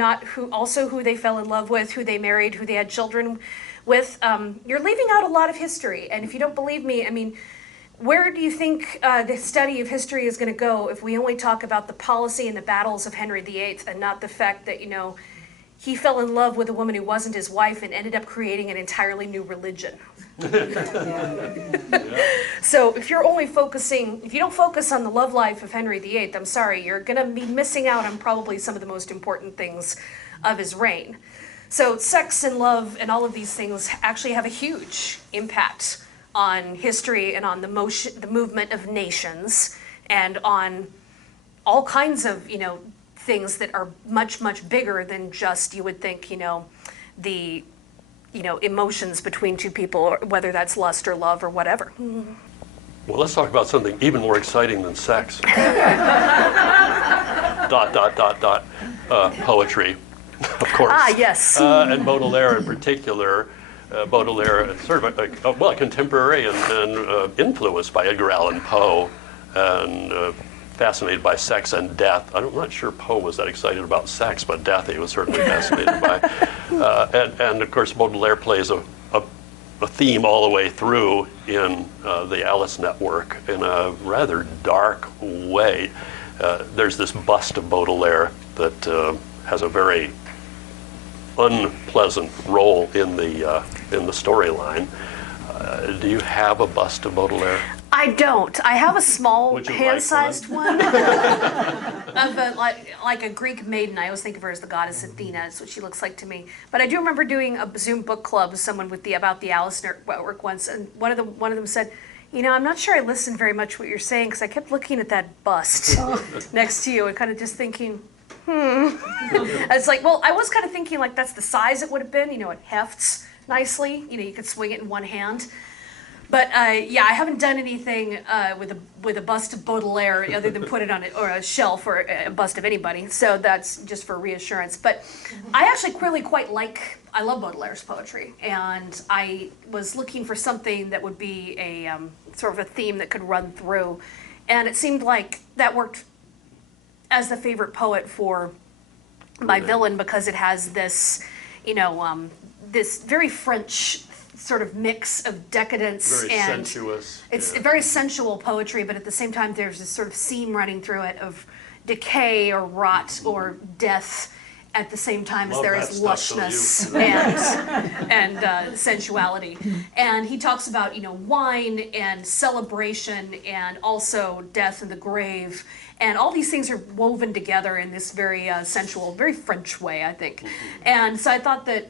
they fell in love with, who they married, who they had children with, you're leaving out a lot of history. And if you don't believe me, I mean, where do you think the study of history is going to go if we only talk about the policy and the battles of Henry VIII and not the fact that, you know, he fell in love with a woman who wasn't his wife and ended up creating an entirely new religion? So if you're only focusing, if you don't focus on the love life of Henry VIII, I'm sorry, you're going to be missing out on probably some of the most important things of his reign. So sex and love and all of these things actually have a huge impact on history and on the movement of nations, and on all kinds of, you know, things that are much, much bigger than just, you would think, you know, the, you know, emotions between two people, or whether that's lust or love or whatever. Well, let's talk about something even more exciting than sex. Poetry, of course. Ah, yes. And Baudelaire in particular. Baudelaire is sort of a contemporary and influenced by Edgar Allan Poe, and fascinated by sex and death. I'm not sure Poe was that excited about sex, but death he was certainly fascinated by. And of course, Baudelaire plays a theme all the way through in the Alice Network in a rather dark way. There's this bust of Baudelaire that has a very unpleasant role in the storyline. Do you have a bust of Baudelaire? I don't. I have a small Would you like hand-sized one of like a Greek maiden. I always think of her as the goddess Athena. That's what she looks like to me. But I do remember doing a Zoom book club with someone about the Alice Network once, and one of them said, "You know, I'm not sure I listened very much what you're saying because I kept looking at that bust next to you and kind of just thinking." It's like, well, I was kind of thinking like that's the size it would have been. You know, it hefts nicely. You know, you could swing it in one hand. But yeah, I haven't done anything with a bust of Baudelaire other than put it on a shelf or a bust of anybody. So that's just for reassurance. But I actually really quite I love Baudelaire's poetry, and I was looking for something that would be a sort of a theme that could run through, and it seemed like that worked as the favorite poet for my villain, because it has this, you know, this very French sort of mix of decadence Very and sensuous. it's Yeah. very sensual poetry, but at the same time there's this sort of theme running through it of decay or rot or death at the same time as Love there that is stuff, don't lushness you? and sensuality. And he talks about, you know, wine and celebration and also death and the grave, and all these things are woven together in this very sensual, very French way, I think. And so I thought that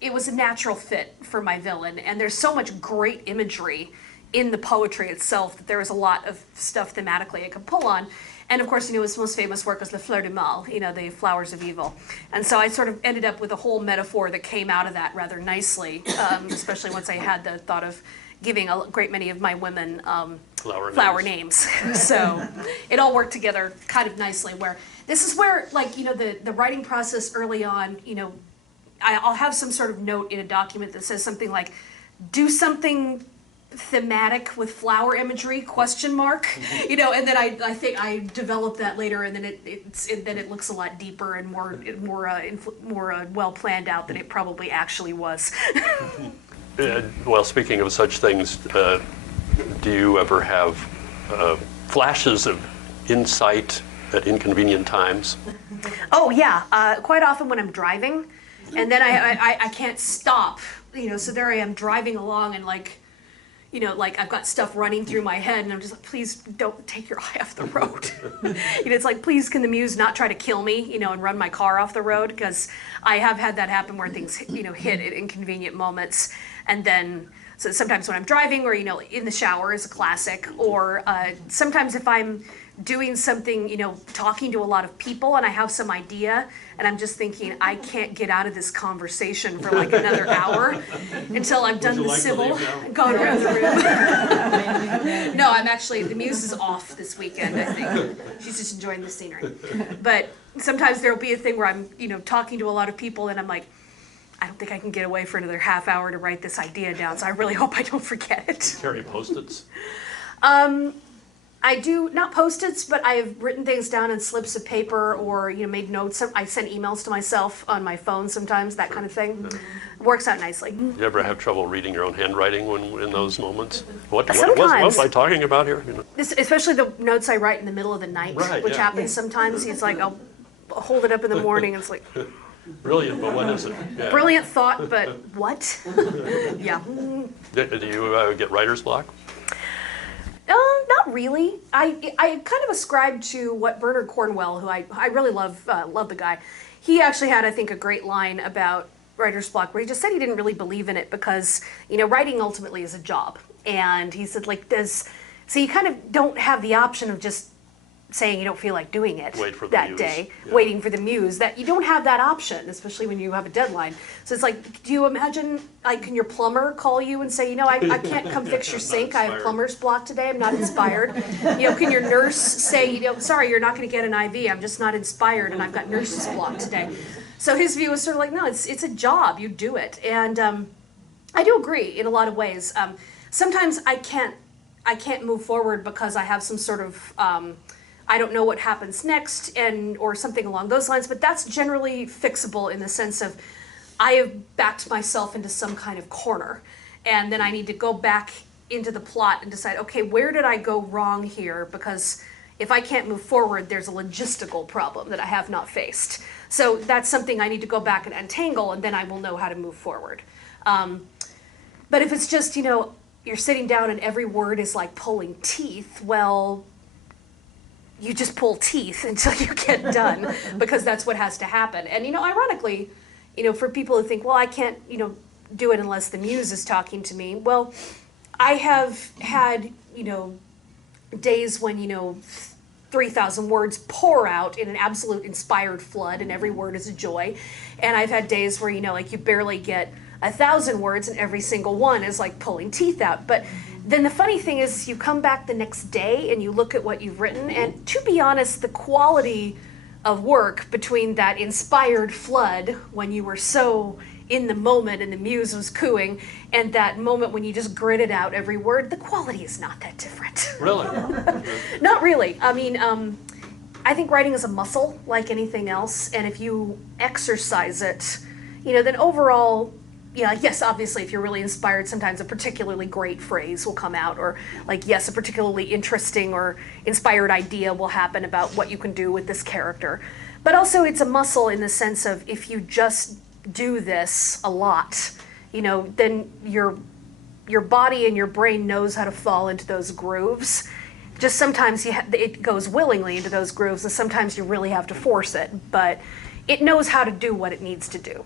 it was a natural fit for my villain, and there's so much great imagery in the poetry itself that there was a lot of stuff thematically I could pull on. And of course, you know, his most famous work is the Fleur du Mal, you know, the flowers of evil. And so I sort of ended up with a whole metaphor that came out of that rather nicely, especially once I had the thought of giving a great many of my women flower names. So it all worked together kind of nicely, where this is where, like, you know, the writing process early on, you know, I'll have some sort of note in a document that says something like, do something thematic with flower imagery, question mark, you know, and then I think I developed that later, and then it looks a lot deeper and more well planned out than it probably actually was. Well, speaking of such things, do you ever have flashes of insight at inconvenient times? Oh yeah, quite often when I'm driving, and then I can't stop, you know, so there I am driving along, and like, you know, like I've got stuff running through my head, and I'm just like, please don't take your eye off the road. You know, it's like, please can the muse not try to kill me, you know, and run my car off the road, because I have had that happen where things, you know, hit at inconvenient moments. And then, so sometimes when I'm driving, or, you know, in the shower is a classic, or sometimes if I'm doing something, you know, talking to a lot of people and I have some idea and I'm just thinking, I can't get out of this conversation for like another hour until I've done the civil, going around the room. No, I'm actually, the muse is off this weekend, I think. She's just enjoying the scenery. But sometimes there'll be a thing where I'm, you know, talking to a lot of people and I'm like, I don't think I can get away for another half hour to write this idea down, so I really hope I don't forget it. Carry Post-its? I do, not Post-its, but I have written things down in slips of paper or, made notes. I send emails to myself on my phone sometimes, that kind of thing. It works out nicely. You ever have trouble reading your own handwriting in those moments? What was Sometimes. I talking about here? Especially the notes I write in the middle of the night, Right, which yeah. happens sometimes. It's like, I'll hold it up in the morning and it's like, Brilliant, but what is it? Yeah. brilliant thought, but what? Yeah. Do you get writer's block? Not really. I kind of ascribe to what Bernard Cornwell, who I really love the guy. He actually had, I think, a great line about writer's block where he just said he didn't really believe in it because, writing ultimately is a job. And he said, so you kind of don't have the option of just saying you don't feel like doing it Wait for the that muse. day, Yeah. waiting for the muse, that you don't have that option, especially when you have a deadline. So it's like, do you imagine, can your plumber call you and say, I can't come fix your sink, I have inspired. plumber's block today, I'm not inspired. Can your nurse say, sorry, you're not gonna get an IV, I'm just not inspired and I've got nurse's block today. So his view was sort of like, no, it's a job, you do it. And I do agree in a lot of ways. Sometimes I can't move forward because I have some sort of, I don't know what happens next or something along those lines, but that's generally fixable in the sense of I have backed myself into some kind of corner and then I need to go back into the plot and decide, okay, where did I go wrong here? Because if I can't move forward, there's a logistical problem that I have not faced. So that's something I need to go back and untangle and then I will know how to move forward. But if it's just, you're sitting down and every word is like pulling teeth, well, you just pull teeth until you get done because that's what has to happen. And, ironically, for people who think, well, I can't, do it unless the muse is talking to me. Well, I have had, days when, 3,000 words pour out in an absolute inspired flood and every word is a joy. And I've had days where, you barely get 1,000 words and every single one is like pulling teeth out. But then the funny thing is you come back the next day and you look at what you've written, and to be honest, the quality of work between that inspired flood when you were so in the moment and the muse was cooing and that moment when you just gritted out every word, the quality is not that different. Really? Not really. I mean, I think writing is a muscle like anything else, and if you exercise it, then overall, yes, obviously, if you're really inspired, sometimes a particularly great phrase will come out, or yes, a particularly interesting or inspired idea will happen about what you can do with this character. But also, it's a muscle in the sense of if you just do this a lot, then your body and your brain knows how to fall into those grooves. Just sometimes it goes willingly into those grooves, and sometimes you really have to force it. But it knows how to do what it needs to do.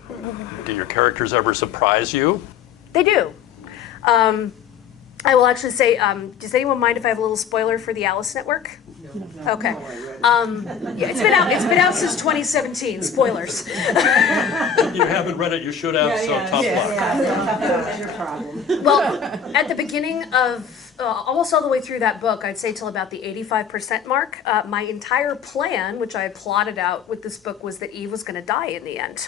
Do your characters ever surprise you? They do. I will actually say, does anyone mind if I have a little spoiler for the Alice Network? No. Okay. Yeah, it's been out since 2017. Spoilers. You haven't read it, you should have, so tough luck. That's your problem. Well, at the beginning of, almost all the way through that book, I'd say till about the 85% mark, my entire plan, which I had plotted out with this book, was that Eve was going to die in the end.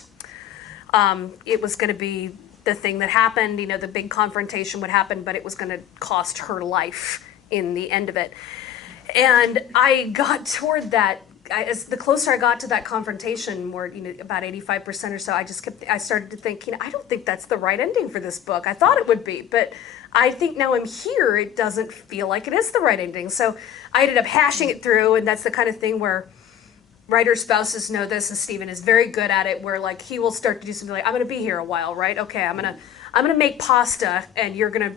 It was going to be the thing that happened, the big confrontation would happen, but it was going to cost her life in the end of it. And I got toward that, as the closer I got to that confrontation, where about 85% or so, I started to think, I don't think that's the right ending for this book. I thought it would be, but I think now I'm here, it doesn't feel like it is the right ending. So I ended up hashing it through, and that's the kind of thing where writer spouses know this, and Stephen is very good at it, where he will start to do something like, I'm gonna be here a while, right? Okay, I'm gonna make pasta, and you're gonna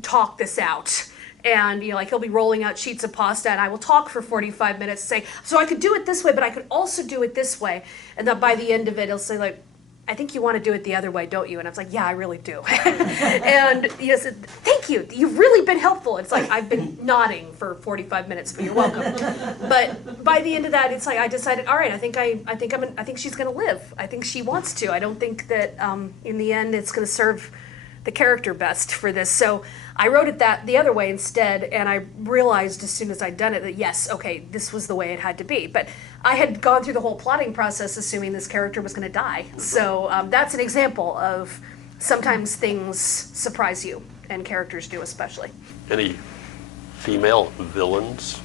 talk this out. And he'll be rolling out sheets of pasta, and I will talk for 45 minutes, say, so I could do it this way, but I could also do it this way. And then by the end of it, he'll say I think you want to do it the other way, don't you? And I was like, yeah, I really do. And he said, thank you. You've really been helpful. It's like, I've been nodding for 45 minutes, but you're welcome. But by the end of that, it's like, I decided, all right, I think she's going to live. I think she wants to. I don't think that in the end it's going to serve the character best for this. So I wrote it the other way instead, and I realized as soon as I'd done it that yes, okay, this was the way it had to be. But I had gone through the whole plotting process assuming this character was going to die. So that's an example of sometimes things surprise you, and characters do especially. Any female villains?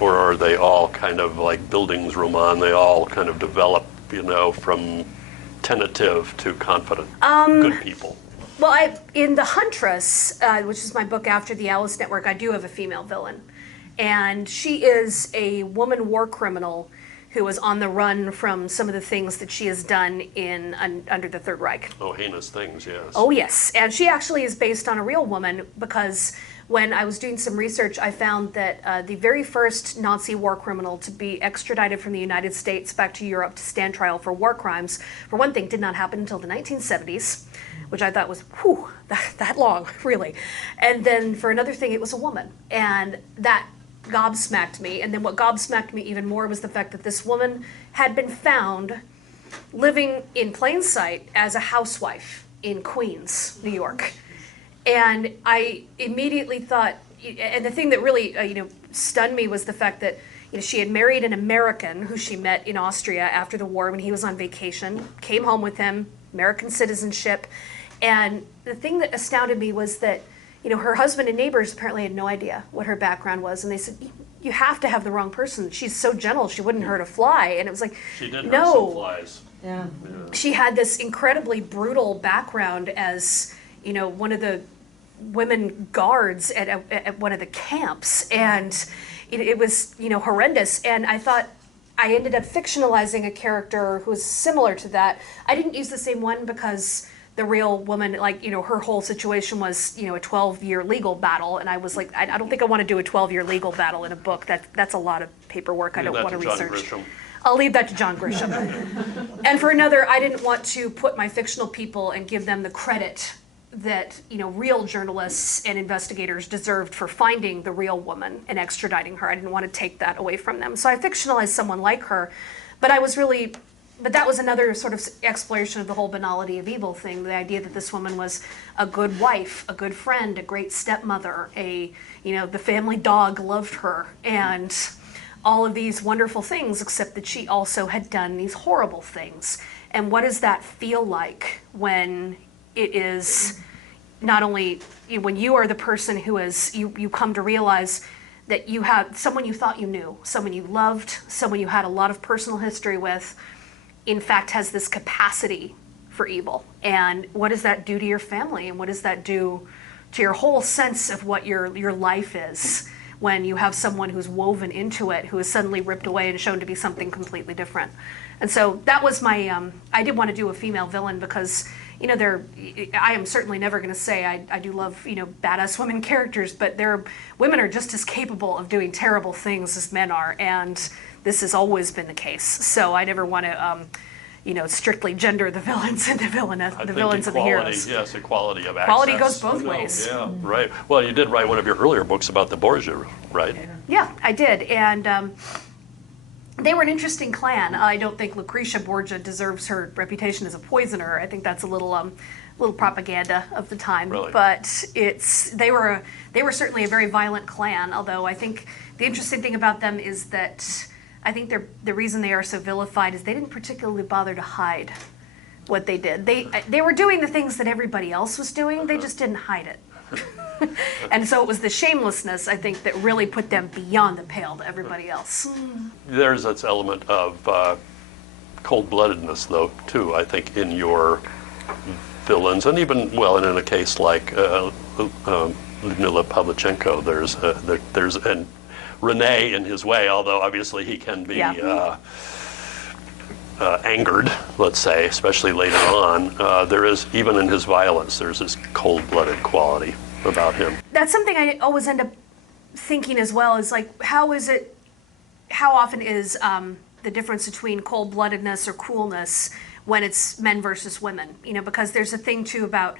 Or are they all kind of like Bildungsroman? They all kind of develop, from tentative to confident, good people. Well, in The Huntress, which is my book after the Alice Network, I do have a female villain. And she is a woman war criminal who is on the run from some of the things that she has done under the Third Reich. Oh, heinous things, yes. Oh, yes. And she actually is based on a real woman because when I was doing some research, I found that the very first Nazi war criminal to be extradited from the United States back to Europe to stand trial for war crimes, for one thing, did not happen until the 1970s, which I thought was, that long, really. And then for another thing, it was a woman. And that gobsmacked me. And then what gobsmacked me even more was the fact that this woman had been found living in plain sight as a housewife in Queens, New York. And I immediately thought, and the thing that really, stunned me was the fact that, she had married an American who she met in Austria after the war when he was on vacation, came home with him, American citizenship. And the thing that astounded me was that, her husband and neighbors apparently had no idea what her background was. And they said, you have to have the wrong person. She's so gentle, she wouldn't hurt a fly. And it was like, she did hurt no. some flies. Yeah. She had this incredibly brutal background as, one of the women guards at one of the camps, and it was horrendous. And I thought I ended up fictionalizing a character who was similar to that. I didn't use the same one because the real woman, her whole situation was a 12-year legal battle, and I was like, I don't think I want to do a 12-year legal battle in a book. That's a lot of paperwork. I don't want to research. I'll leave that to John Grisham. And for another, I didn't want to put my fictional people and give them the credit that real journalists and investigators deserved for finding the real woman and extraditing her. I didn't want to take that away from them. So I fictionalized someone like her, but that was another sort of exploration of the whole banality of evil thing, the idea that this woman was a good wife, a good friend, a great stepmother, the family dog loved her, and all of these wonderful things, except that she also had done these horrible things. And what does that feel like when it is not only when you are the person who is, you come to realize that you have someone you thought you knew, someone you loved, someone you had a lot of personal history with, in fact has this capacity for evil. And what does that do to your family? And what does that do to your whole sense of what your life is when you have someone who's woven into it, who is suddenly ripped away and shown to be something completely different? And so that was my, I did want to do a female villain because I am certainly never going to say I do love, badass women characters, but women are just as capable of doing terrible things as men are, and this has always been the case. So I never want to, strictly gender the villains and the villains and the heroes. Yes, equality of access. Quality goes both ways. Yeah, right. Well, you did write one of your earlier books about the Borgia, right? Yeah, I did, and they were an interesting clan. I don't think Lucretia Borgia deserves her reputation as a poisoner. I think that's a little propaganda of the time. Really? But they were certainly a very violent clan. Although I think the interesting thing about them is that I think the reason they are so vilified is they didn't particularly bother to hide what they did. They were doing the things that everybody else was doing. They just didn't hide it. And so it was the shamelessness, I think, that really put them beyond the pale to everybody else. There's this element of cold-bloodedness, though, too, I think, in your villains, and even, and in a case like Lyudmila Pavlichenko, there's and Rene in his way, although obviously he can be angered, let's say, especially later on. There is, even in his violence, there's this cold-blooded quality about him. That's something I always end up thinking as well, is like, how often is the difference between cold-bloodedness or coolness when it's men versus women? Because there's a thing too about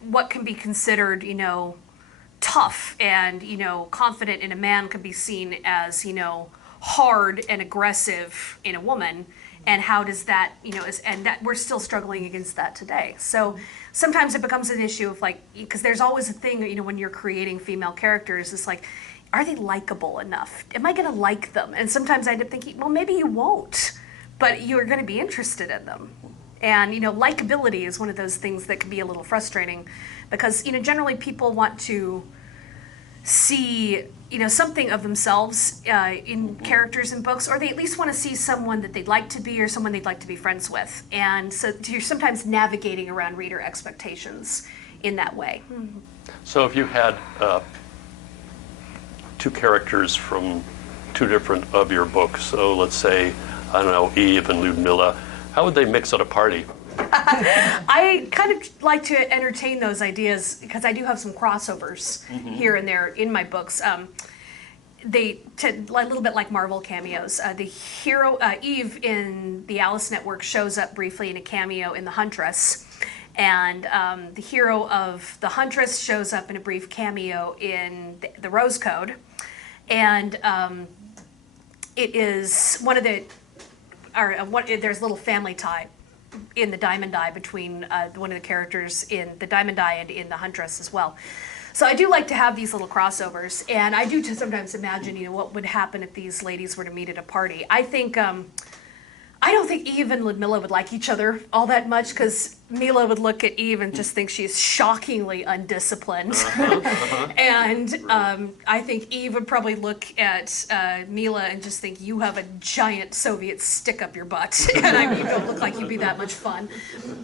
what can be considered, tough and, confident in a man could be seen as, hard and aggressive in a woman. And how does that, and that we're still struggling against that today. So sometimes it becomes an issue of like, because there's always a thing, when you're creating female characters, it's like, are they likable enough? Am I going to like them? And sometimes I end up thinking, well, maybe you won't, but you're going to be interested in them. And, likability is one of those things that can be a little frustrating because, generally people want to see, something of themselves in characters in books, or they at least want to see someone that they'd like to be or someone they'd like to be friends with. And so you're sometimes navigating around reader expectations in that way. So if you had two characters from two different of your books, so let's say, I don't know, Eve and Ludmilla, how would they mix at a party? I kind of like to entertain those ideas because I do have some crossovers here and there in my books. A little bit like Marvel cameos. The hero, Eve in the Alice Network, shows up briefly in a cameo in The Huntress. And the hero of The Huntress shows up in a brief cameo in the Rose Code. And it is one of the, there's a little family tie in the Diamond Eye between one of the characters in the Diamond Eye and in the Huntress as well. So I do like to have these little crossovers, and I do sometimes imagine, what would happen if these ladies were to meet at a party. I think, I don't think Eve and Ludmilla would like each other all that much because Mila would look at Eve and just think she's shockingly undisciplined. And I think Eve would probably look at Mila and just think, you have a giant Soviet stick up your butt. And you don't look like you'd be that much fun.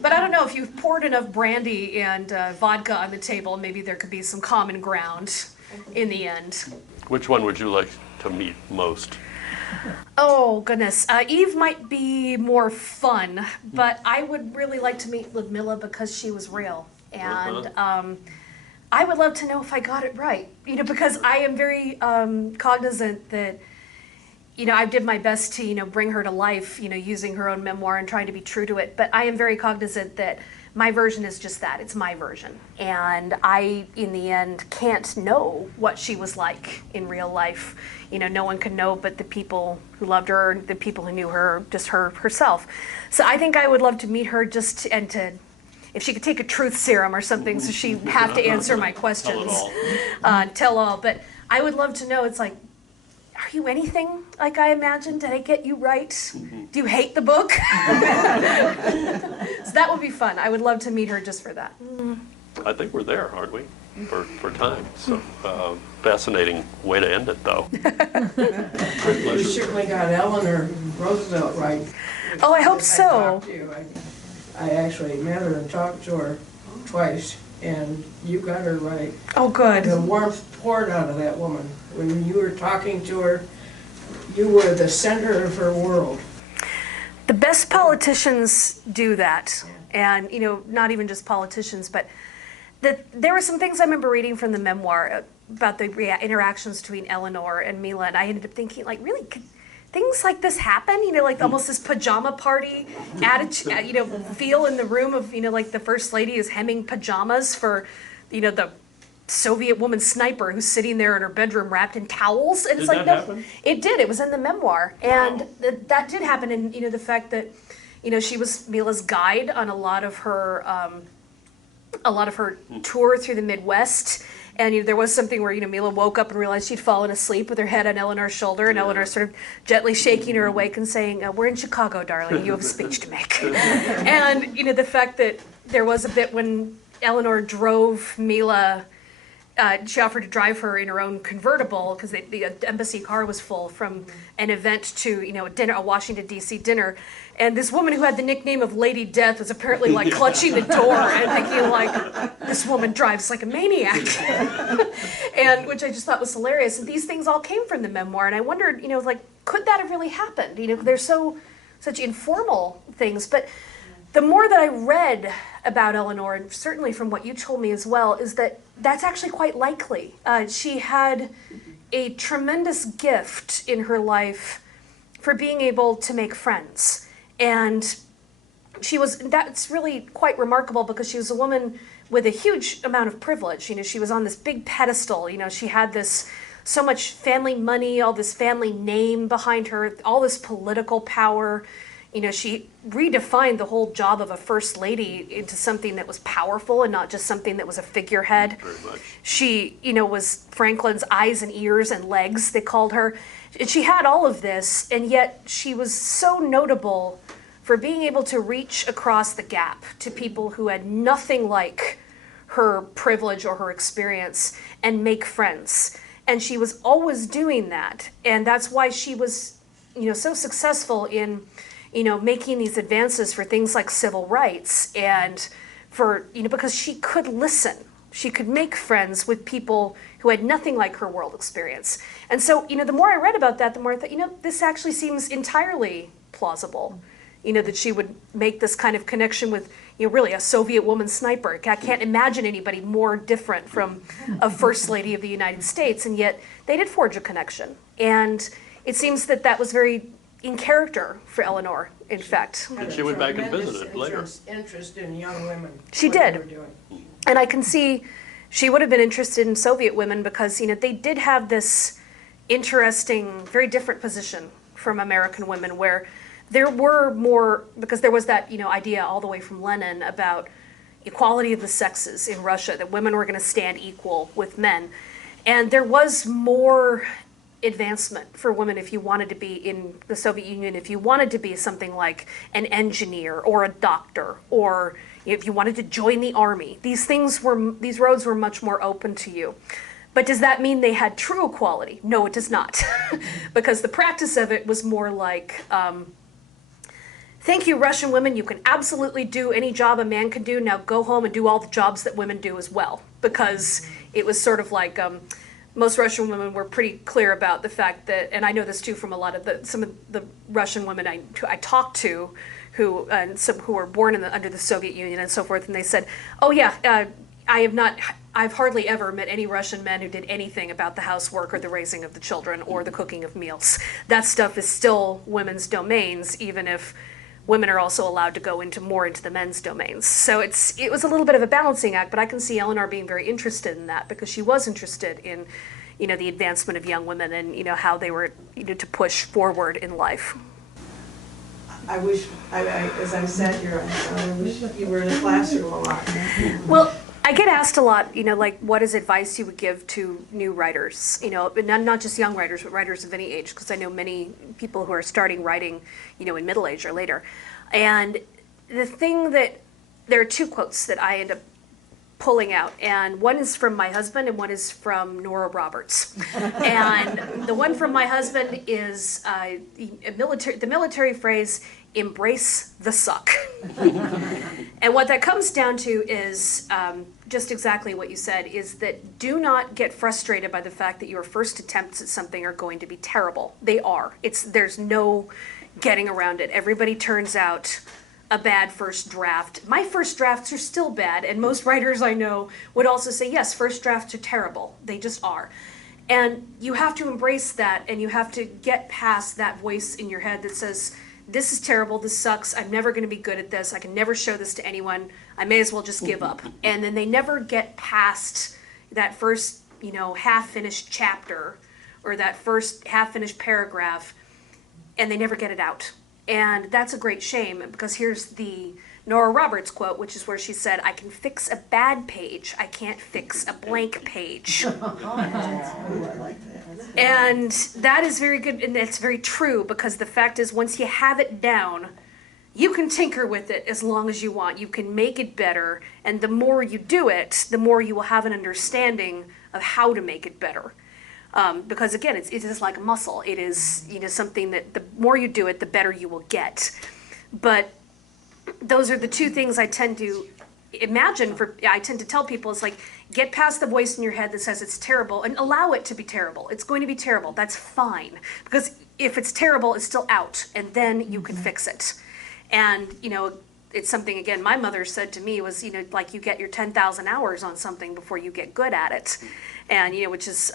But I don't know, if you've poured enough brandy and vodka on the table, maybe there could be some common ground in the end. Which one would you like to meet most? Oh, goodness. Eve might be more fun, but I would really like to meet Ludmilla because she was real. And I would love to know if I got it right, because I am very cognizant that, I did my best to, bring her to life, using her own memoir and trying to be true to it. But I am very cognizant that my version is just that. It's my version. And I, in the end, can't know what she was like in real life. No one can know but the people who loved her, the people who knew her, just her herself. So I think I would love to meet her if she could take a truth serum or something, so she'd have to answer my questions. Tell all. But I would love to know, it's like, are you anything like I imagined? Did I get you right? Do you hate the book? So that would be fun. I would love to meet her just for that. I think we're there, aren't we? For time. So fascinating way to end it, though. You certainly got Eleanor Roosevelt right. Oh, I hope so. I actually met her and talked to her twice, and you got her right. Oh, good. The warmth poured out of that woman. When you were talking to her, you were the center of her world. The best politicians do that. And, not even just politicians, but there were some things I remember reading from the memoir about the interactions between Eleanor and Mila, and I ended up thinking, like, really, could things like this happen? Like almost this pajama party attitude, feel in the room of, like the First Lady is hemming pajamas for, the Soviet woman sniper who's sitting there in her bedroom wrapped in towels. And it's like, no, happen? It did. It was in the memoir. And that did happen. And, the fact that, she was Mila's guide on a lot of her tour through the Midwest. And there was something where, Mila woke up and realized she'd fallen asleep with her head on Eleanor's shoulder, and Eleanor sort of gently shaking her awake and saying, we're in Chicago, darling, you have a speech to make. And, the fact that there was a bit when Eleanor drove Mila, she offered to drive her in her own convertible because the embassy car was full from an event to, a Washington, D.C. dinner. And this woman who had the nickname of Lady Death was apparently like clutching the door and thinking like, this woman drives like a maniac. And which I just thought was hilarious. And these things all came from the memoir. And I wondered, like, could that have really happened? They're such informal things. But the more that I read about Eleanor, and certainly from what you told me as well, is that that's actually quite likely. She had a tremendous gift in her life for being able to make friends. And that's really quite remarkable because she was a woman with a huge amount of privilege. She was on this big pedestal. She had so much family money, all this family name behind her, all this political power. she redefined the whole job of a first lady into something that was powerful and not just something that was a figurehead. Very much. She, was Franklin's eyes and ears and legs, they called her. And she had all of this, and yet she was so notable for being able to reach across the gap to people who had nothing like her privilege or her experience and make friends. And she was always doing that. And that's why she was, so successful in, making these advances for things like civil rights and for, because she could listen. She could make friends with people who had nothing like her world experience. And so, the more I read about that, the more I thought, this actually seems entirely plausible. That she would make this kind of connection with, really a Soviet woman sniper. I can't imagine anybody more different from a First Lady of the United States, and yet they did forge a connection. And it seems that that was very in character for Eleanor, in fact. And she went back and visited later. Interest in young women. She what they did. were doing. And I can see she would have been interested in Soviet women because, they did have this interesting, very different position from American women where there were more, because there was that, idea all the way from Lenin about equality of the sexes in Russia, that women were going to stand equal with men. And there was more advancement for women if you wanted to be in the Soviet Union, if you wanted to be something like an engineer or a doctor, or if you wanted to join the army. These roads were much more open to you. But does that mean they had true equality? No, it does not. Because the practice of it was more like, thank you, Russian women. You can absolutely do any job a man can do. Now go home and do all the jobs that women do as well. Because it was sort of like most Russian women were pretty clear about the fact that, and I know this too from a lot of some of the Russian women I talked to, who were born under the Soviet Union and so forth, and they said, "Oh yeah, I've hardly ever met any Russian men who did anything about the housework or the raising of the children or the cooking of meals. That stuff is still women's domains, even if women are also allowed to go more into the men's domains." So it was a little bit of a balancing act, but I can see Eleanor being very interested in that because she was interested in, the advancement of young women and, how they were, to push forward in life. I wish, as I sat here, I wish you were in a classroom a lot. Well, I get asked a lot, like what is advice you would give to new writers, but not just young writers, but writers of any age, because I know many people who are starting writing, in middle age or later. And there are two quotes that I end up pulling out, and one is from my husband and one is from Nora Roberts. And the one from my husband is the military phrase, "embrace the suck." And what that comes down to is just exactly what you said, is that do not get frustrated by the fact that your first attempts at something are going to be terrible. They are. There's no getting around it. Everybody turns out a bad first draft. My first drafts are still bad, and most writers I know would also say, yes, first drafts are terrible. They just are. And you have to embrace that, and you have to get past that voice in your head that says, this is terrible, this sucks, I'm never going to be good at this, I can never show this to anyone, I may as well just give up. And then they never get past that first, half-finished chapter or that first half-finished paragraph, and they never get it out. And that's a great shame, because here's the Nora Roberts quote, which is where she said, "I can fix a bad page, I can't fix a blank page." And that is very good, and that's very true, because the fact is, once you have it down, you can tinker with it as long as you want. You can make it better, and the more you do it, the more you will have an understanding of how to make it better. Because again, it is like a muscle. It is, something that the more you do it, the better you will get. But those are the two things I tend to I tend to tell people, is like, get past the voice in your head that says it's terrible and allow it to be terrible. It's going to be terrible. That's fine. Because if it's terrible, it's still out, and then you can fix it. And, it's something, again, my mother said to me was, like, you get your 10,000 hours on something before you get good at it. And, which is,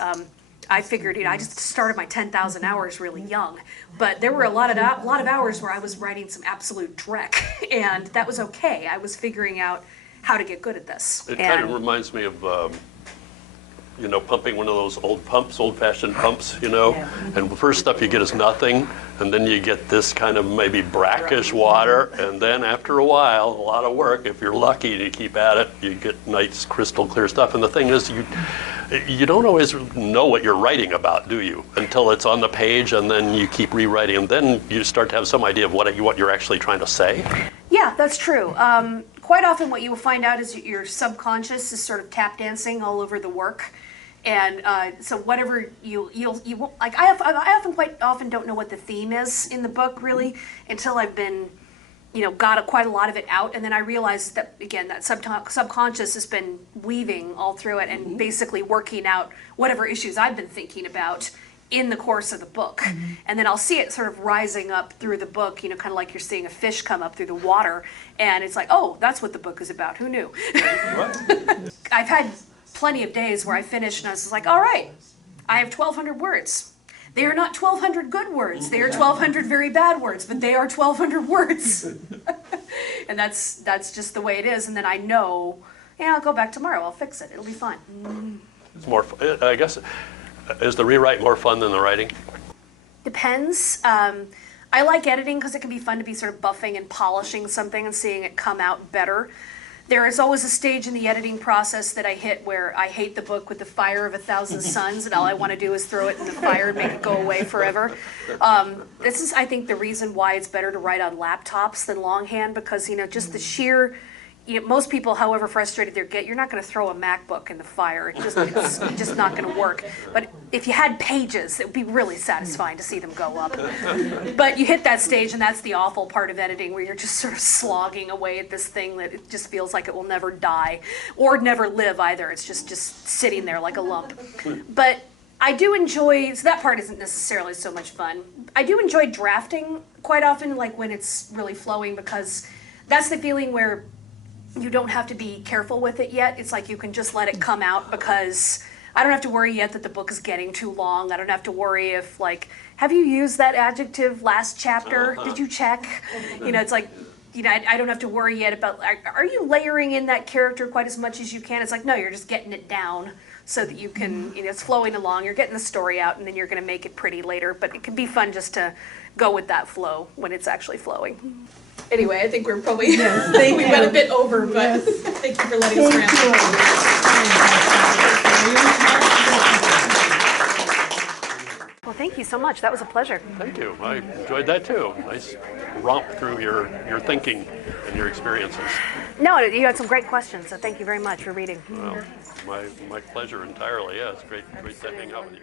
I figured, I just started my 10,000 hours really young, but there were a lot of hours where I was writing some absolute dreck, and that was okay. I was figuring out how to get good at this. It kind of reminds me of, pumping one of those old pumps, old-fashioned pumps, and the first stuff you get is nothing, and then you get this kind of maybe brackish water, and then after a while, a lot of work, if you're lucky and you keep at it, you get nice crystal clear stuff. And the thing is, you don't always know what you're writing about, do you? Until it's on the page, and then you keep rewriting, and then you start to have some idea of what you're actually trying to say. Yeah, that's true. Quite often what you will find out is your subconscious is sort of tap dancing all over the work. And so whatever you won't, like I quite often don't know what the theme is in the book really until I've been, got quite a lot of it out, and then I realize that again that subconscious has been weaving all through it and basically working out whatever issues I've been thinking about in the course of the book. And then I'll see it sort of rising up through the book, kind of like you're seeing a fish come up through the water, and it's like, oh, that's what the book is about. Who knew? I've had plenty of days where I finished and I was like, all right, I have 1,200 words. They are not 1,200 good words. They are 1,200 very bad words, but they are 1,200 words. And that's just the way it is. And then I know, I'll go back tomorrow. I'll fix it. It'll be fine. It's more, I guess, is the rewrite more fun than the writing? Depends. I like editing because it can be fun to be sort of buffing and polishing something and seeing it come out better. There is always a stage in the editing process that I hit where I hate the book with the fire of 1,000 suns, and all I want to do is throw it in the fire and make it go away forever. This is, I think, the reason why it's better to write on laptops than longhand, because just the sheer. Most people, however frustrated they get, you're not going to throw a MacBook in the fire. It's just not going to work. But if you had pages, it would be really satisfying to see them go up. But you hit that stage, and that's the awful part of editing, where you're just sort of slogging away at this thing that it just feels like it will never die, or never live either. It's just sitting there like a lump. But I do enjoy, so that part isn't necessarily so much fun. I do enjoy drafting quite often, like when it's really flowing, because that's the feeling where you don't have to be careful with it yet. It's like you can just let it come out, because I don't have to worry yet that the book is getting too long. I don't have to worry if, have you used that adjective last chapter? Did you check? It's like, I don't have to worry yet about, are you layering in that character quite as much as you can? It's like, no, you're just getting it down so that you can, it's flowing along. You're getting the story out, and then you're going to make it pretty later. But it can be fun just to go with that flow when it's actually flowing. Anyway, I think we're probably, we went a bit over, but thank you for letting us ramble. Well, thank you so much. That was a pleasure. Thank you. I enjoyed that too. Nice romp through your thinking and your experiences. No, you had some great questions, so thank you very much for reading. Well, my pleasure entirely. Yeah, it's great to hang out with you.